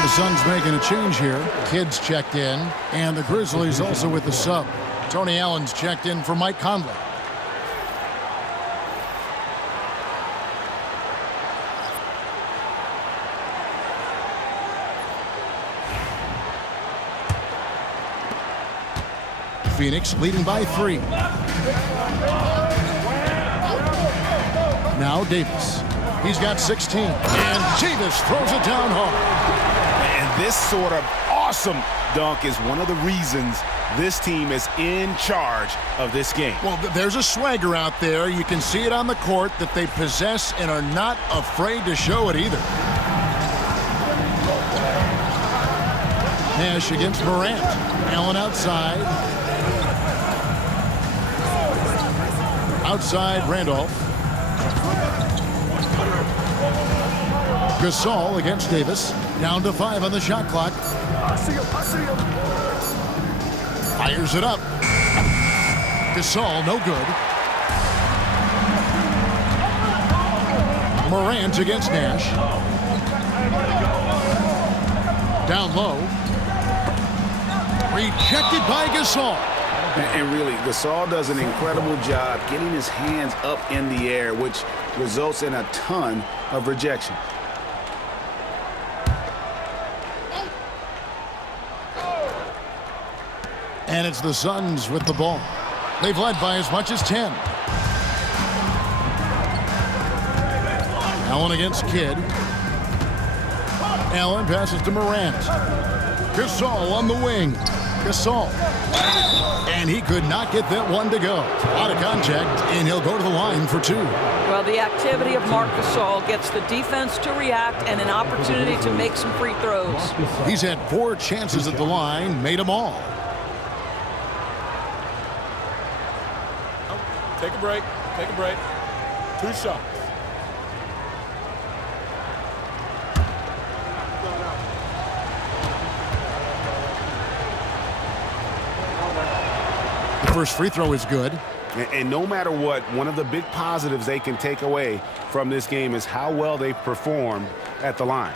The Suns making a change here. Kidd's checked in, and the Grizzlies also with the sub. Tony Allen's checked in for Mike Conley. Phoenix leading by 3. Now Davis. He's got 16. And Davis throws it down hard. And this sort of awesome dunk is one of the reasons this team is in charge of this game. Well, there's a swagger out there. You can see it on the court that they possess and are not afraid to show it either. Nash against Morant. Allen outside. Outside Randolph. Gasol against Davis. Down to 5 on the shot clock. I see him. Fires it up. Gasol, no good. Morant against Nash. Down low. Rejected by Gasol. And really, Gasol does an incredible job getting his hands up in the air, which results in a ton of rejection. And it's the Suns with the ball. They've led by as much as 10. Allen against Kidd. Allen passes to Morant. Gasol on the wing. Gasol. And he could not get that one to go. Out of contact, and he'll go to the line for 2. Well, the activity of Marc Gasol gets the defense to react and an opportunity to make some free throws. He's had 4 chances at the line, made them all. Take a break. 2 shots. The first free throw is good. And no matter what, one of the big positives they can take away from this game is how well they perform at the line.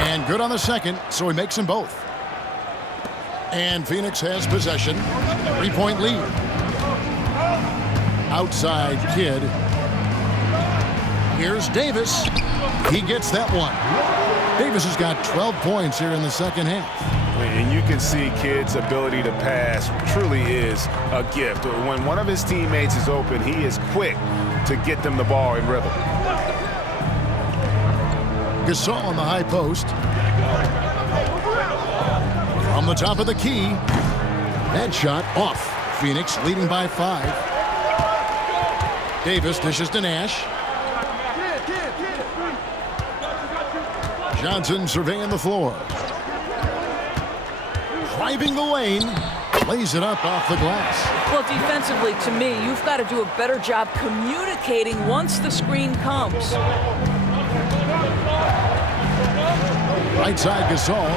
And good on the second, so he makes them both. And Phoenix has possession. 3-point lead. Outside Kidd. Here's Davis. He gets that one. Davis has got 12 points here in the second half. And you can see Kidd's ability to pass truly is a gift. When one of his teammates is open, he is quick to get them the ball in rhythm. Gasol on the high post. From the top of the key. That shot off. Phoenix leading by 5. Davis dishes to Nash. Johnson surveying the floor. Driving the lane. Lays it up off the glass. Well, defensively, to me, you've got to do a better job communicating once the screen comes. Right side Gasol.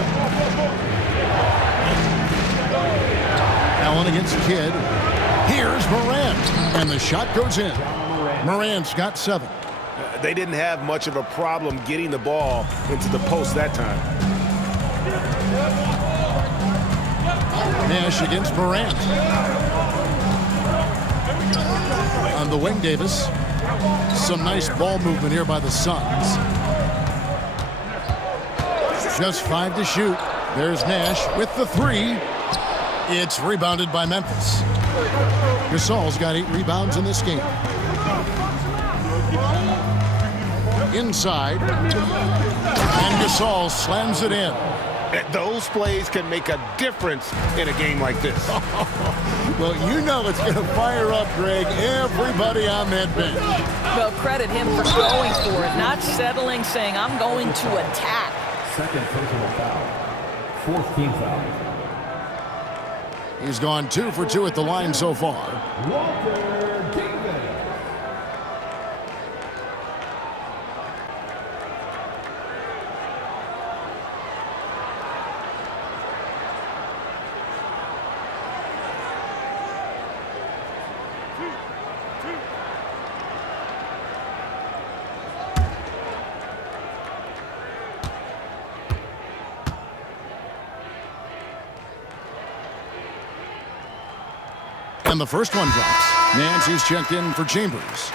Allen against Kidd. Here's Morant. And the shot goes in. Morant's got 7. They didn't have much of a problem getting the ball into the post that time. Nash against Morant. On the wing, Davis. Some nice ball movement here by the Suns. Just 5 to shoot. There's Nash with the 3. It's rebounded by Memphis. Gasol's got 8 rebounds in this game. Inside. And Gasol slams it in. Those plays can make a difference in a game like this. Well, you know it's going to fire up, Greg, everybody on that bench. Well, credit him for going for it, not settling, saying, I'm going to attack. Second personal foul. 4th team foul. He's gone 2 for 2 at the line so far. Walter Davis. And the first one drops. Nancy's checked in for Chambers.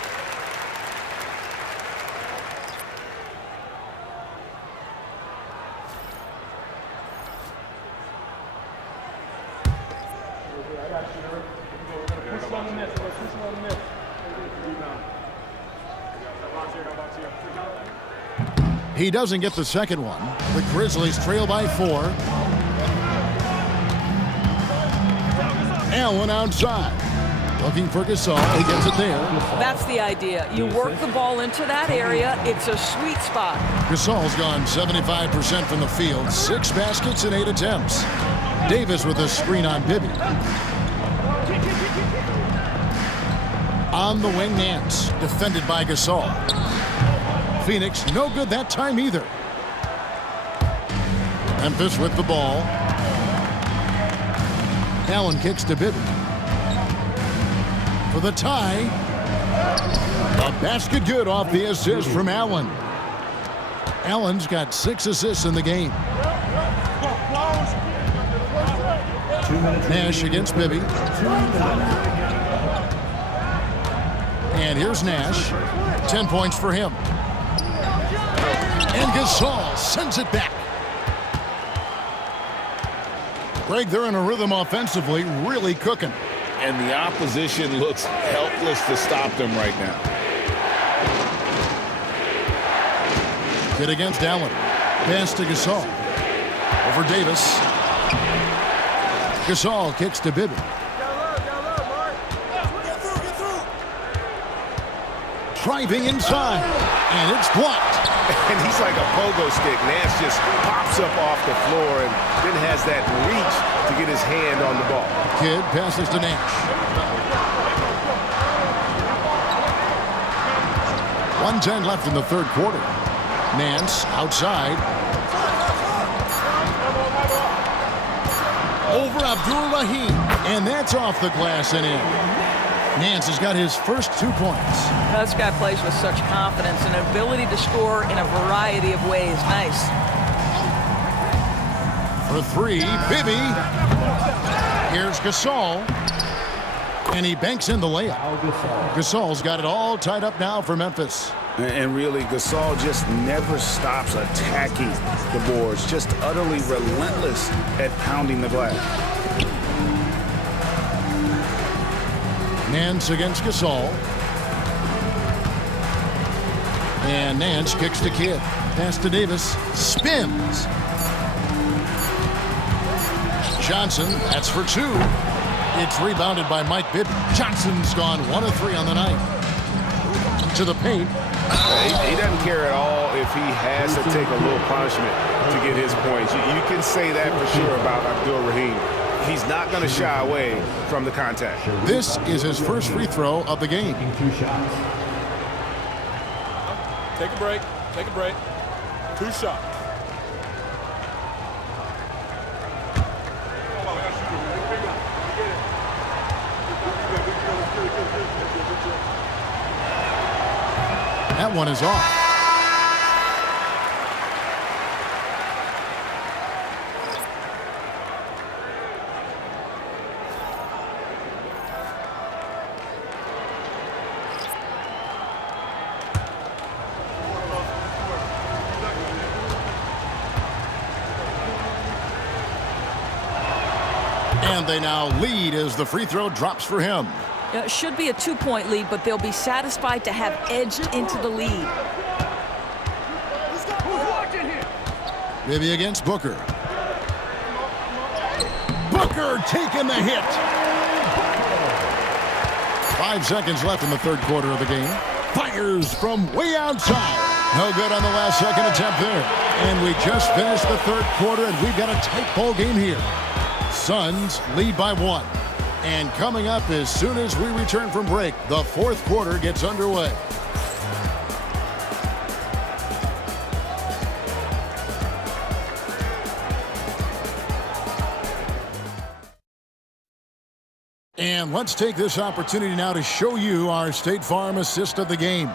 He doesn't get the second one. The Grizzlies trail by 4. Allen outside. Looking for Gasol. He gets it there. That's the idea. You work the ball into that area. It's a sweet spot. Gasol's gone 75% from the field. 6 baskets in 8 attempts. Davis with a screen on Bibby. On the wing, Nance. Defended by Gasol. Phoenix, no good that time either. Memphis with the ball. Allen kicks to Bibby. For the tie. A basket good off the assist from Allen. Allen's got 6 assists in the game. Nash against Bibby. And here's Nash. 10 points for him. And Gasol sends it back. Greg, they're in a rhythm offensively, really cooking. And the opposition looks helpless to stop them right now. Good against Allen. Pass to Gasol. Over Davis. Gasol kicks to Bibby. Driving inside. And it's blocked. And he's like a pogo stick. Nance just pops up off the floor and then has that reach to get his hand on the ball. Kidd passes to Nash. 1:10 left in the third quarter. Nance outside. Over Abdul-Rahim. And that's off the glass and in. Nance has got his first 2 points. This guy plays with such confidence and ability to score in a variety of ways. Nice. For 3, Bibby. Here's Gasol. And he banks in the layup. Gasol's got it all tied up now for Memphis. And really, Gasol just never stops attacking the boards. Just utterly relentless at pounding the glass. Nance against Gasol. And Nance kicks to Kidd. Pass to Davis. Spins. Johnson, that's for 2. It's rebounded by Mike Bibby. Johnson's gone 1 of 3 on the night. To the paint. He doesn't care at all if he has to take a little punishment to get his points. You can say that for sure about Abdul-Rahim. He's not going to shy away from the contact. This is his first free throw of the game. 2 shots. Take a break. Take a break. 2 shots. That one is off. And they now lead as the free throw drops for him. It should be a 2-point lead, but they'll be satisfied to have edged into the lead. Bibby against Booker. Booker taking the hit. 5 seconds left in the third quarter of the game. Fires from way outside. No good on the last second attempt there. And we just finished the third quarter, and we've got a tight ball game here. Suns lead by 1. And coming up as soon as we return from break, the fourth quarter gets underway. And let's take this opportunity now to show you our State Farm assist of the game.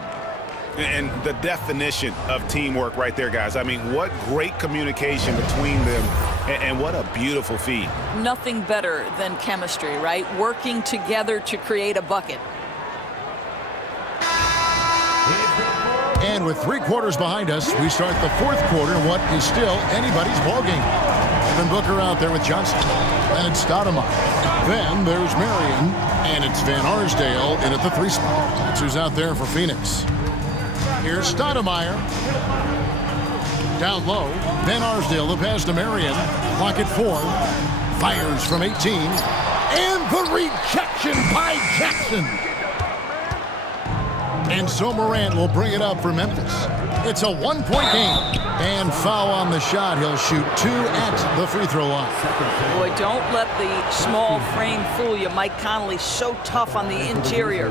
And the definition of teamwork right there, guys. I mean, what great communication between them, and what a beautiful feed. Nothing better than chemistry, right? Working together to create a bucket. And with 3 quarters behind us, we start the fourth quarter in what is still anybody's ball game. Devin Booker out there with Johnson. Then it's Stoudemire. Then there's Marion. And it's Van Arsdale in at the 3 spot. That's who's out there for Phoenix. Here's Stoudemire. Down low. Van Arsdale, the pass to Marion. Clock at 4. Fires from 18. And the rejection by Jackson. And so Morant will bring it up for Memphis. It's a 1-point game. And foul on the shot. He'll shoot 2 at the free throw line. Boy, don't let the small frame fool you. Mike Conley's so tough on the interior.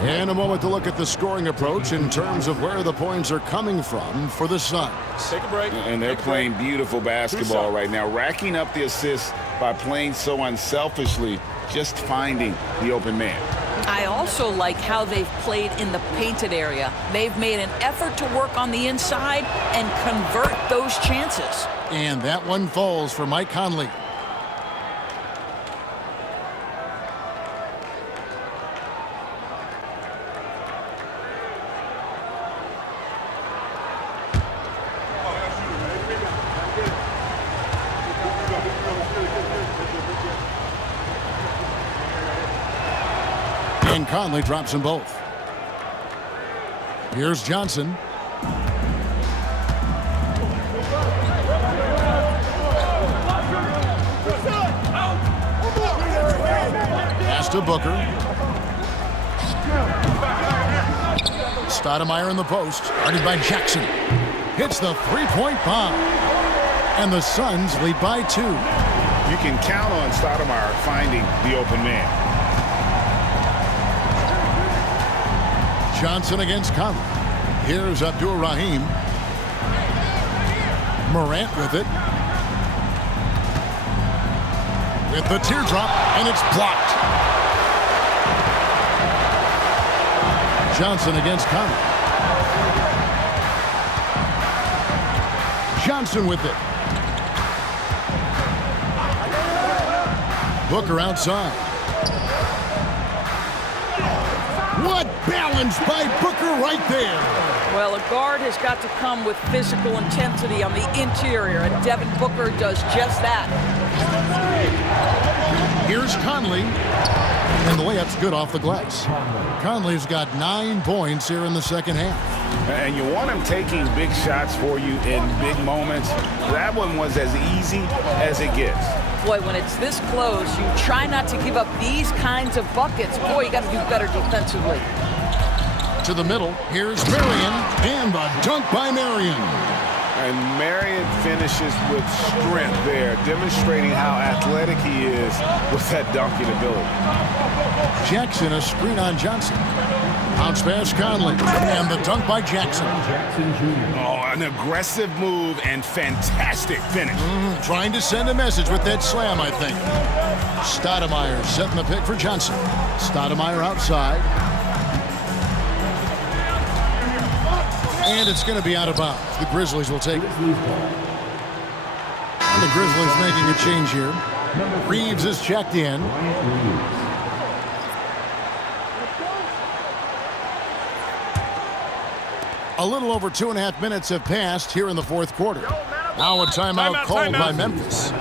And a moment to look at the scoring approach in terms of where the points are coming from for the Suns. Take a break. And they're playing beautiful basketball right now, racking up the assists by playing so unselfishly, just finding the open man. I also like how they've played in the painted area. They've made an effort to work on the inside and convert those chances. And that one falls for Mike Conley. And Conley drops them both. Here's Johnson. Pass to Booker. Stoudemire in the post. Guarded by Jackson. Hits the three-point bomb. And the Suns lead by 2. You can count on Stoudemire finding the open man. Johnson against Conley. Here's Abdur-Rahim. Morant with it. With the teardrop, and it's blocked. Johnson against Conley. Johnson with it. Booker outside. What balance by Booker right there. Well, a guard has got to come with physical intensity on the interior, and Devin Booker does just that. Here's Conley. And the layup's good off the glass. Conley's got 9 points here in the second half. And you want him taking big shots for you in big moments. That one was as easy as it gets. Boy, when it's this close, you try not to give up these kinds of buckets. Boy, you got to do better defensively. To the middle, here's Marion, and the dunk by Marion. And Marion finishes with strength there, demonstrating how athletic he is with that dunking ability. Jackson, a screen on Johnson. Bounce pass Conley, and the dunk by Jackson. Oh, an aggressive move and fantastic finish. Trying to send a message with that slam, I think. Stoudemire setting the pick for Johnson. Stoudemire outside. And it's going to be out of bounds. The Grizzlies will take it. And the Grizzlies making a change here. Reeves is checked in. A little over 2.5 minutes have passed here in the fourth quarter. Now a timeout called by Memphis.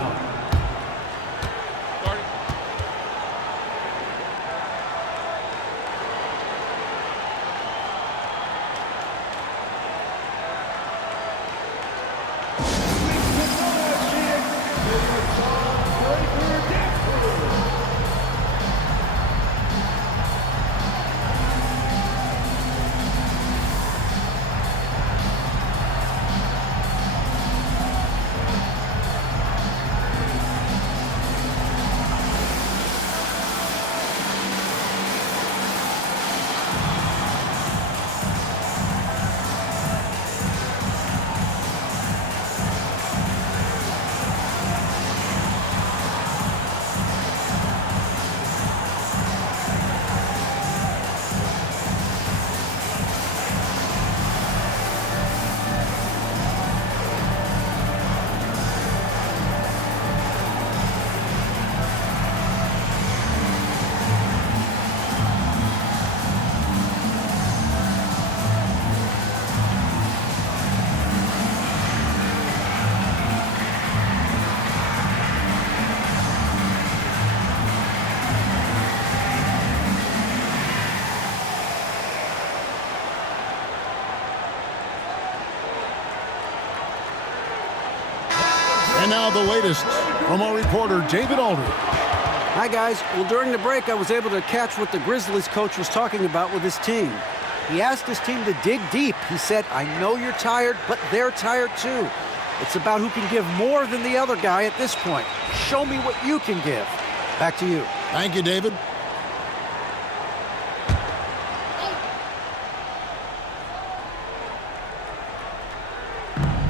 now the latest from our reporter, David Aldridge. Hi, guys. Well, during the break, I was able to catch what the Grizzlies coach was talking about with his team. He asked his team to dig deep. He said, I know you're tired, but they're tired too. It's about who can give more than the other guy at this point. Show me what you can give. Back to you. Thank you, David.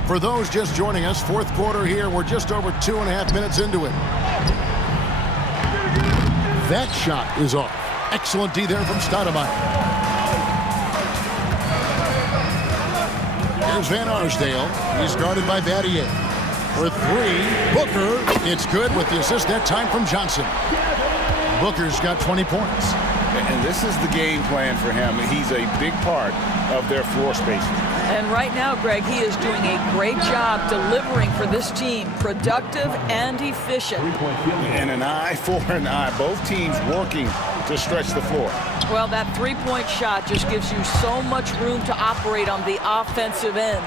For those just joining us, fourth quarter here. We're just over 2.5 minutes into it. That shot is off. Excellent D there from Stoudemire. Here's Van Arsdale. He's guarded by Battier. For three, Booker. It's good with the assist that time from Johnson. Booker's got 20 points. And this is the game plan for him. He's a big part of their floor spacing. And right now, Greg, he is doing a great job delivering for this team. Productive and efficient. And an eye for an eye. Both teams working to stretch the floor. Well, that three-point shot just gives you so much room to operate on the offensive end.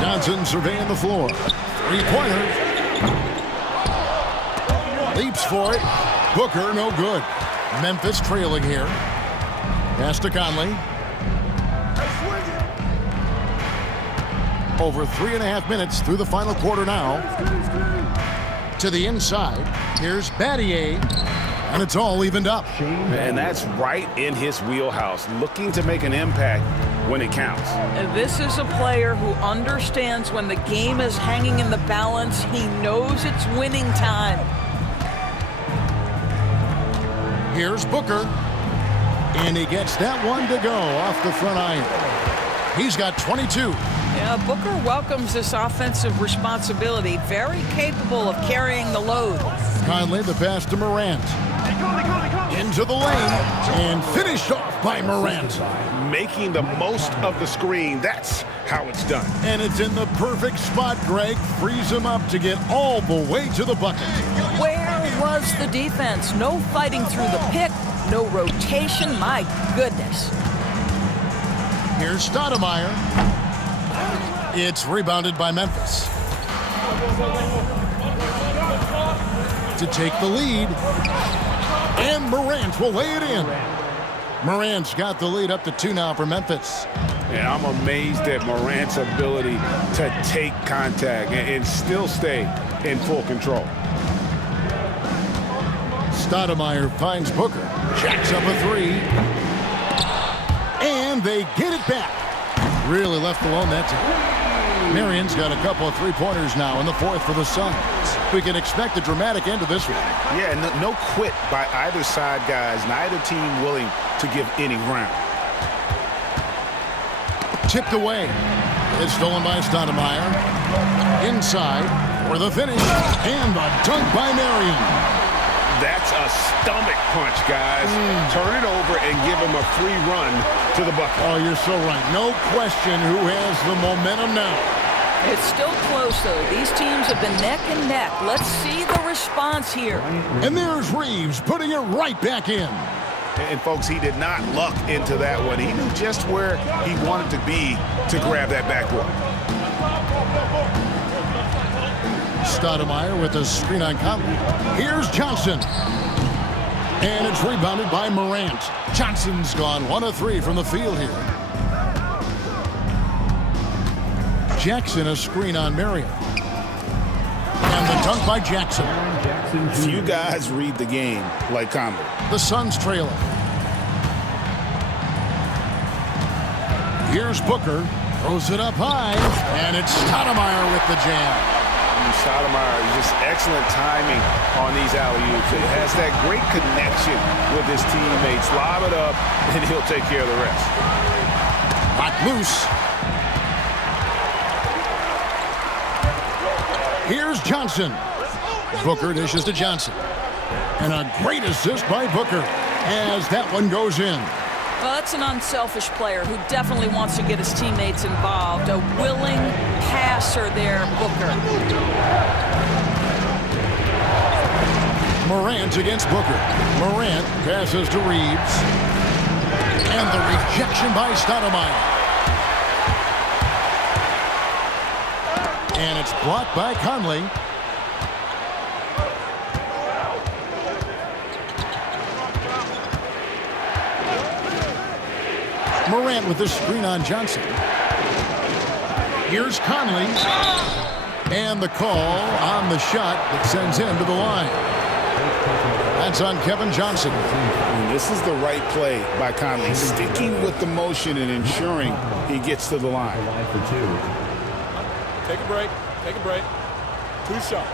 Johnson surveying the floor. Three-pointer. Leaps for it. Booker, no good. Memphis trailing here. Pass to Conley. Over 3.5 minutes through the final quarter now. To the inside. Here's Battier. And it's all evened up. And that's right in his wheelhouse. Looking to make an impact when it counts. This is a player who understands when the game is hanging in the balance. He knows it's winning time. Here's Booker. And he gets that one to go off the front iron. He's got 22. Yeah, Booker welcomes this offensive responsibility. Very capable of carrying the load. Conley, the pass to Morant. Into the lane. And finished off by Morant. Making the most of the screen. That's how it's done. And it's in the perfect spot, Greg. Frees him up to get all the way to the bucket. Where was the defense? No fighting through the pick. No rotation. My goodness. Here's Stoudemire. It's rebounded by Memphis. To take the lead. And Morant will lay it in. Morant's got the lead up to 2 now for Memphis. And I'm amazed at Morant's ability to take contact and still stay in full control. Stoudemire finds Booker. Jacks up a three. And they get it back. Really left alone that time. Marion's got a couple of three-pointers now in the fourth for the Suns. We can expect a dramatic end to this one. Yeah, no quit by either side, guys. Neither team willing to give any ground. Tipped away. It's stolen by Stoudemire. Inside for the finish. And the dunk by Marion. That's a stomach punch, guys. Turn it over and give him a free run to the bucket. Oh, you're so right. No question who has the momentum now. It's still close, though. These teams have been neck and neck. Let's see the response here. And there's Reeves putting it right back in. And, folks, he did not luck into that one. He knew just where he wanted to be to grab that backboard. Stoudemire with a screen on Conley. Here's Johnson. And it's rebounded by Morant. Johnson's gone 1 of 3 from the field here. Jackson a screen on Marion. And the dunk by Jackson. Few guys read the game like Conley. The Suns trailing. Here's Booker. Throws it up high. And it's Stoudemire with the jam. Stoudemire, just excellent timing on these alley-oops. He has that great connection with his teammates. Lob it up, and he'll take care of the rest. Locked loose. Here's Johnson. Booker dishes to Johnson. And a great assist by Booker as that one goes in. Well, that's an unselfish player who definitely wants to get his teammates involved. A willing passer there, Booker. Morant against Booker. Morant passes to Reeves. And the rejection by Stoudemire. And it's blocked by Conley. Morant with the screen on Johnson. Here's Conley. And the call on the shot that sends him to the line. That's on Kevin Johnson. And this is the right play by Conley, sticking with the motion and ensuring he gets to the line. Take a break. Take a break. 2 shots.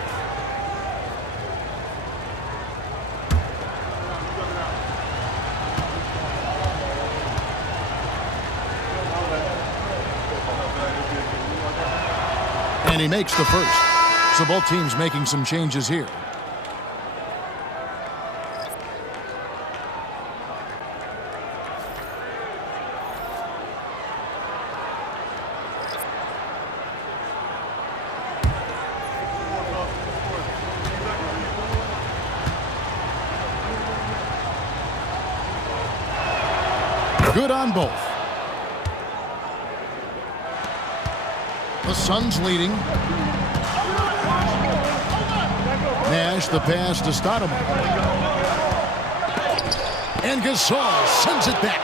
And he makes the first. So both teams making some changes here. Good on both. The Suns leading. Nash the pass to Stoudemire. And Gasol sends it back.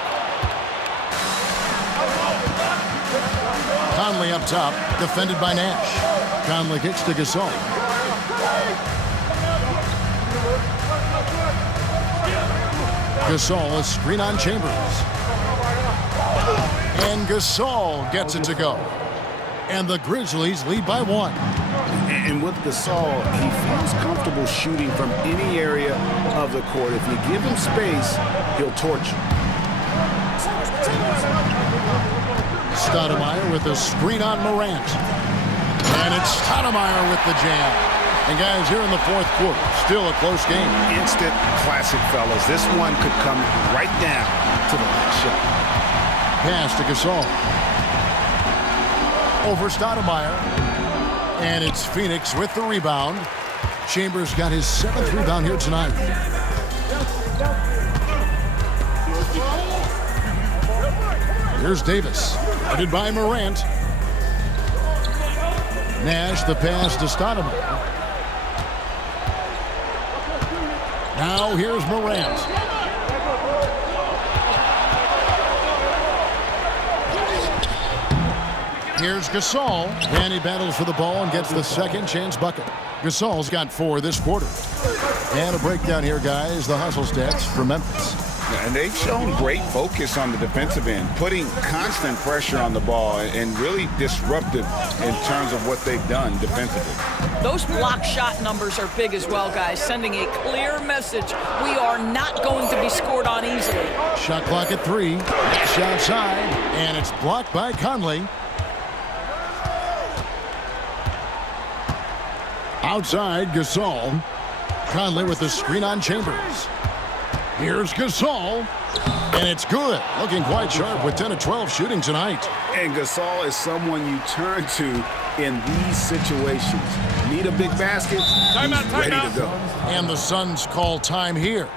Conley up top, defended by Nash. Conley kicks to Gasol. Gasol, a screen on Chambers. And Gasol gets it to go. And the Grizzlies lead by 1. And with Gasol, he feels comfortable shooting from any area of the court. If you give him space, he'll torch you. Stoudemire with a screen on Morant. And it's Stoudemire with the jam. And guys, here in the fourth quarter, still a close game. Instant classic, fellas. This one could come right down to the last shot. Pass to Gasol. Over Stoudemire. And it's Phoenix with the rebound. Chambers got his 7th rebound here tonight. Here's Davis. Guarded by Morant. Nash the pass to Stoudemire. Now here's Morant. Here's Gasol, and he battles for the ball and gets the second chance bucket. Gasol's got 4 this quarter. And a breakdown here, guys, the hustle stats for Memphis. And they've shown great focus on the defensive end, putting constant pressure on the ball and really disruptive in terms of what they've done defensively. Those block shot numbers are big as well, guys, sending a clear message. We are not going to be scored on easily. Shot clock at 3. Dash outside, and it's blocked by Conley. Outside, Gasol. Conley with the screen on Chambers. Here's Gasol, and it's good. Looking quite sharp with 10 of 12 shooting tonight. And Gasol is someone you turn to in these situations. Need a big basket, he's ready to go. And the Suns call time here.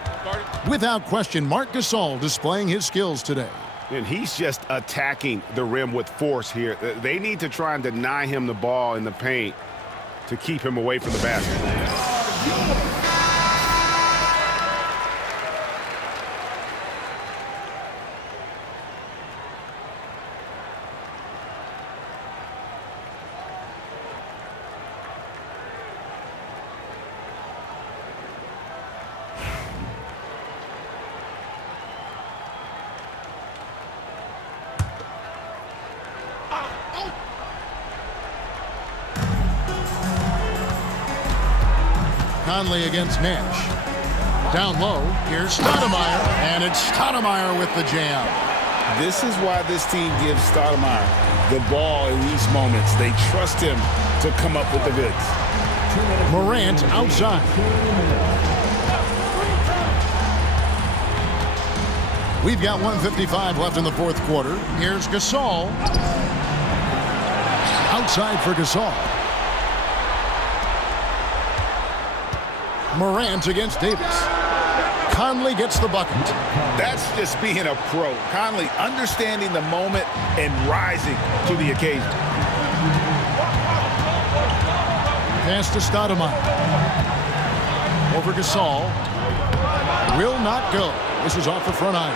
Without question, Marc Gasol displaying his skills today. And he's just attacking the rim with force here. They need to try and deny him the ball in the paint to keep him away from the basket. Conley against Nash. Down low, here's Stoudemire, and it's Stoudemire with the jam. This is why this team gives Stoudemire the ball in these moments. They trust him to come up with the goods. Morant outside. We've got 1:55 left in the fourth quarter. Here's Gasol. Outside for Gasol. Morant against Davis. Conley gets the bucket. That's just being a pro. Conley understanding the moment and rising to the occasion. Pass to Stoudemire. Over Gasol. Will not go. This is off the front iron.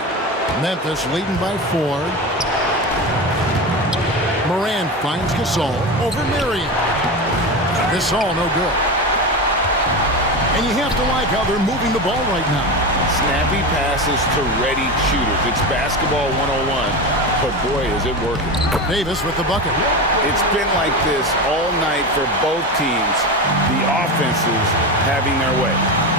Memphis leading by 4. Morant finds Gasol over Marion. Gasol no good. And you have to like how they're moving the ball right now. Snappy passes to ready shooters. It's basketball 101, but boy, is it working. Davis with the bucket. It's been like this all night for both teams. The offenses having their way.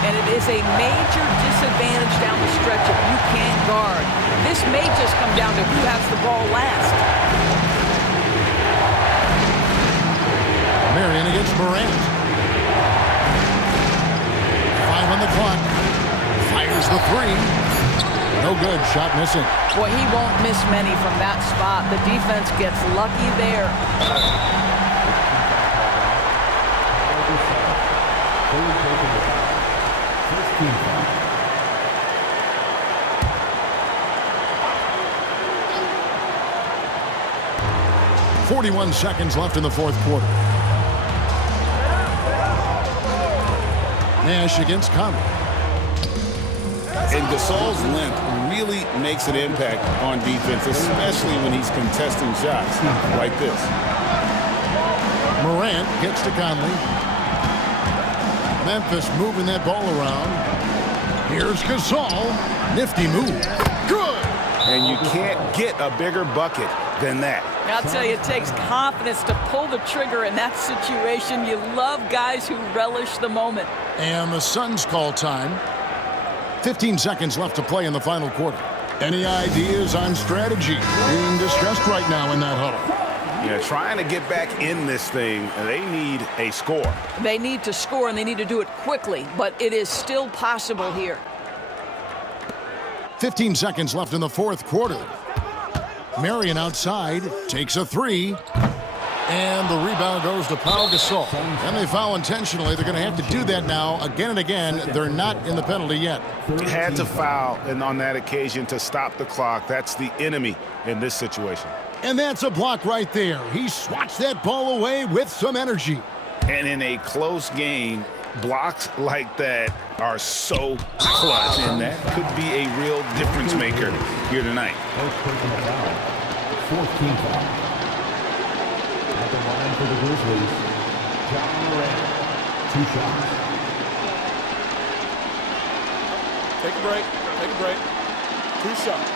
And it is a major disadvantage down the stretch if you can't guard. This may just come down to who has the ball last. Marion against Morant. 5 on the clock. Fires the 3. No good. Shot missing. Boy, he won't miss many from that spot. The defense gets lucky there. 41 seconds left in the fourth quarter. Nash against Conley. And Gasol's length really makes an impact on defense, especially when he's contesting shots like this. Morant gets to Conley. Memphis moving that ball around. Here's Gasol. Nifty move. Good. And you can't get a bigger bucket than that. I'll tell you, it takes confidence to pull the trigger in that situation. You love guys who relish the moment. And the Suns call time. 15 seconds left to play in the final quarter. Any ideas on strategy being discussed right now in that huddle? Yeah, trying to get back in this thing, they need a score. They need to score, and they need to do it quickly, but it is still possible here. 15 seconds left in the fourth quarter. Marion outside, takes a 3. And the rebound goes to Pau Gasol. And they foul intentionally. They're going to have to do that now again and again. They're not in the penalty yet. Had to foul and on that occasion to stop the clock. That's the enemy in this situation. And that's a block right there. He swats that ball away with some energy. And in a close game, blocks like that are so clutch, and that could be a real difference maker here tonight. 14 foul. At the line for the Grizzlies, John Morant, 2 shots. Take a break. Take a break. 2 shots.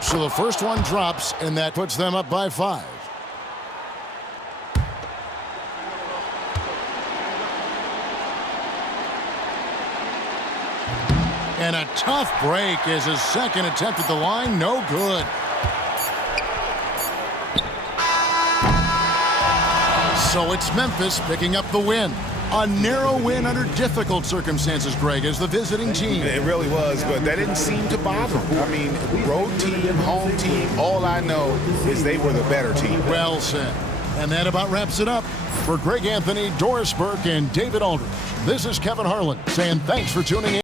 So the first one drops, and that puts them up by 5. And a tough break as his second attempt at the line, no good. So it's Memphis picking up the win. A narrow win under difficult circumstances, Greg, as the visiting team. It really was, but that didn't seem to bother them. I mean, road team, home team, all I know is they were the better team. Well said. And that about wraps it up. For Greg Anthony, Doris Burke, and David Aldridge, this is Kevin Harlan saying thanks for tuning in.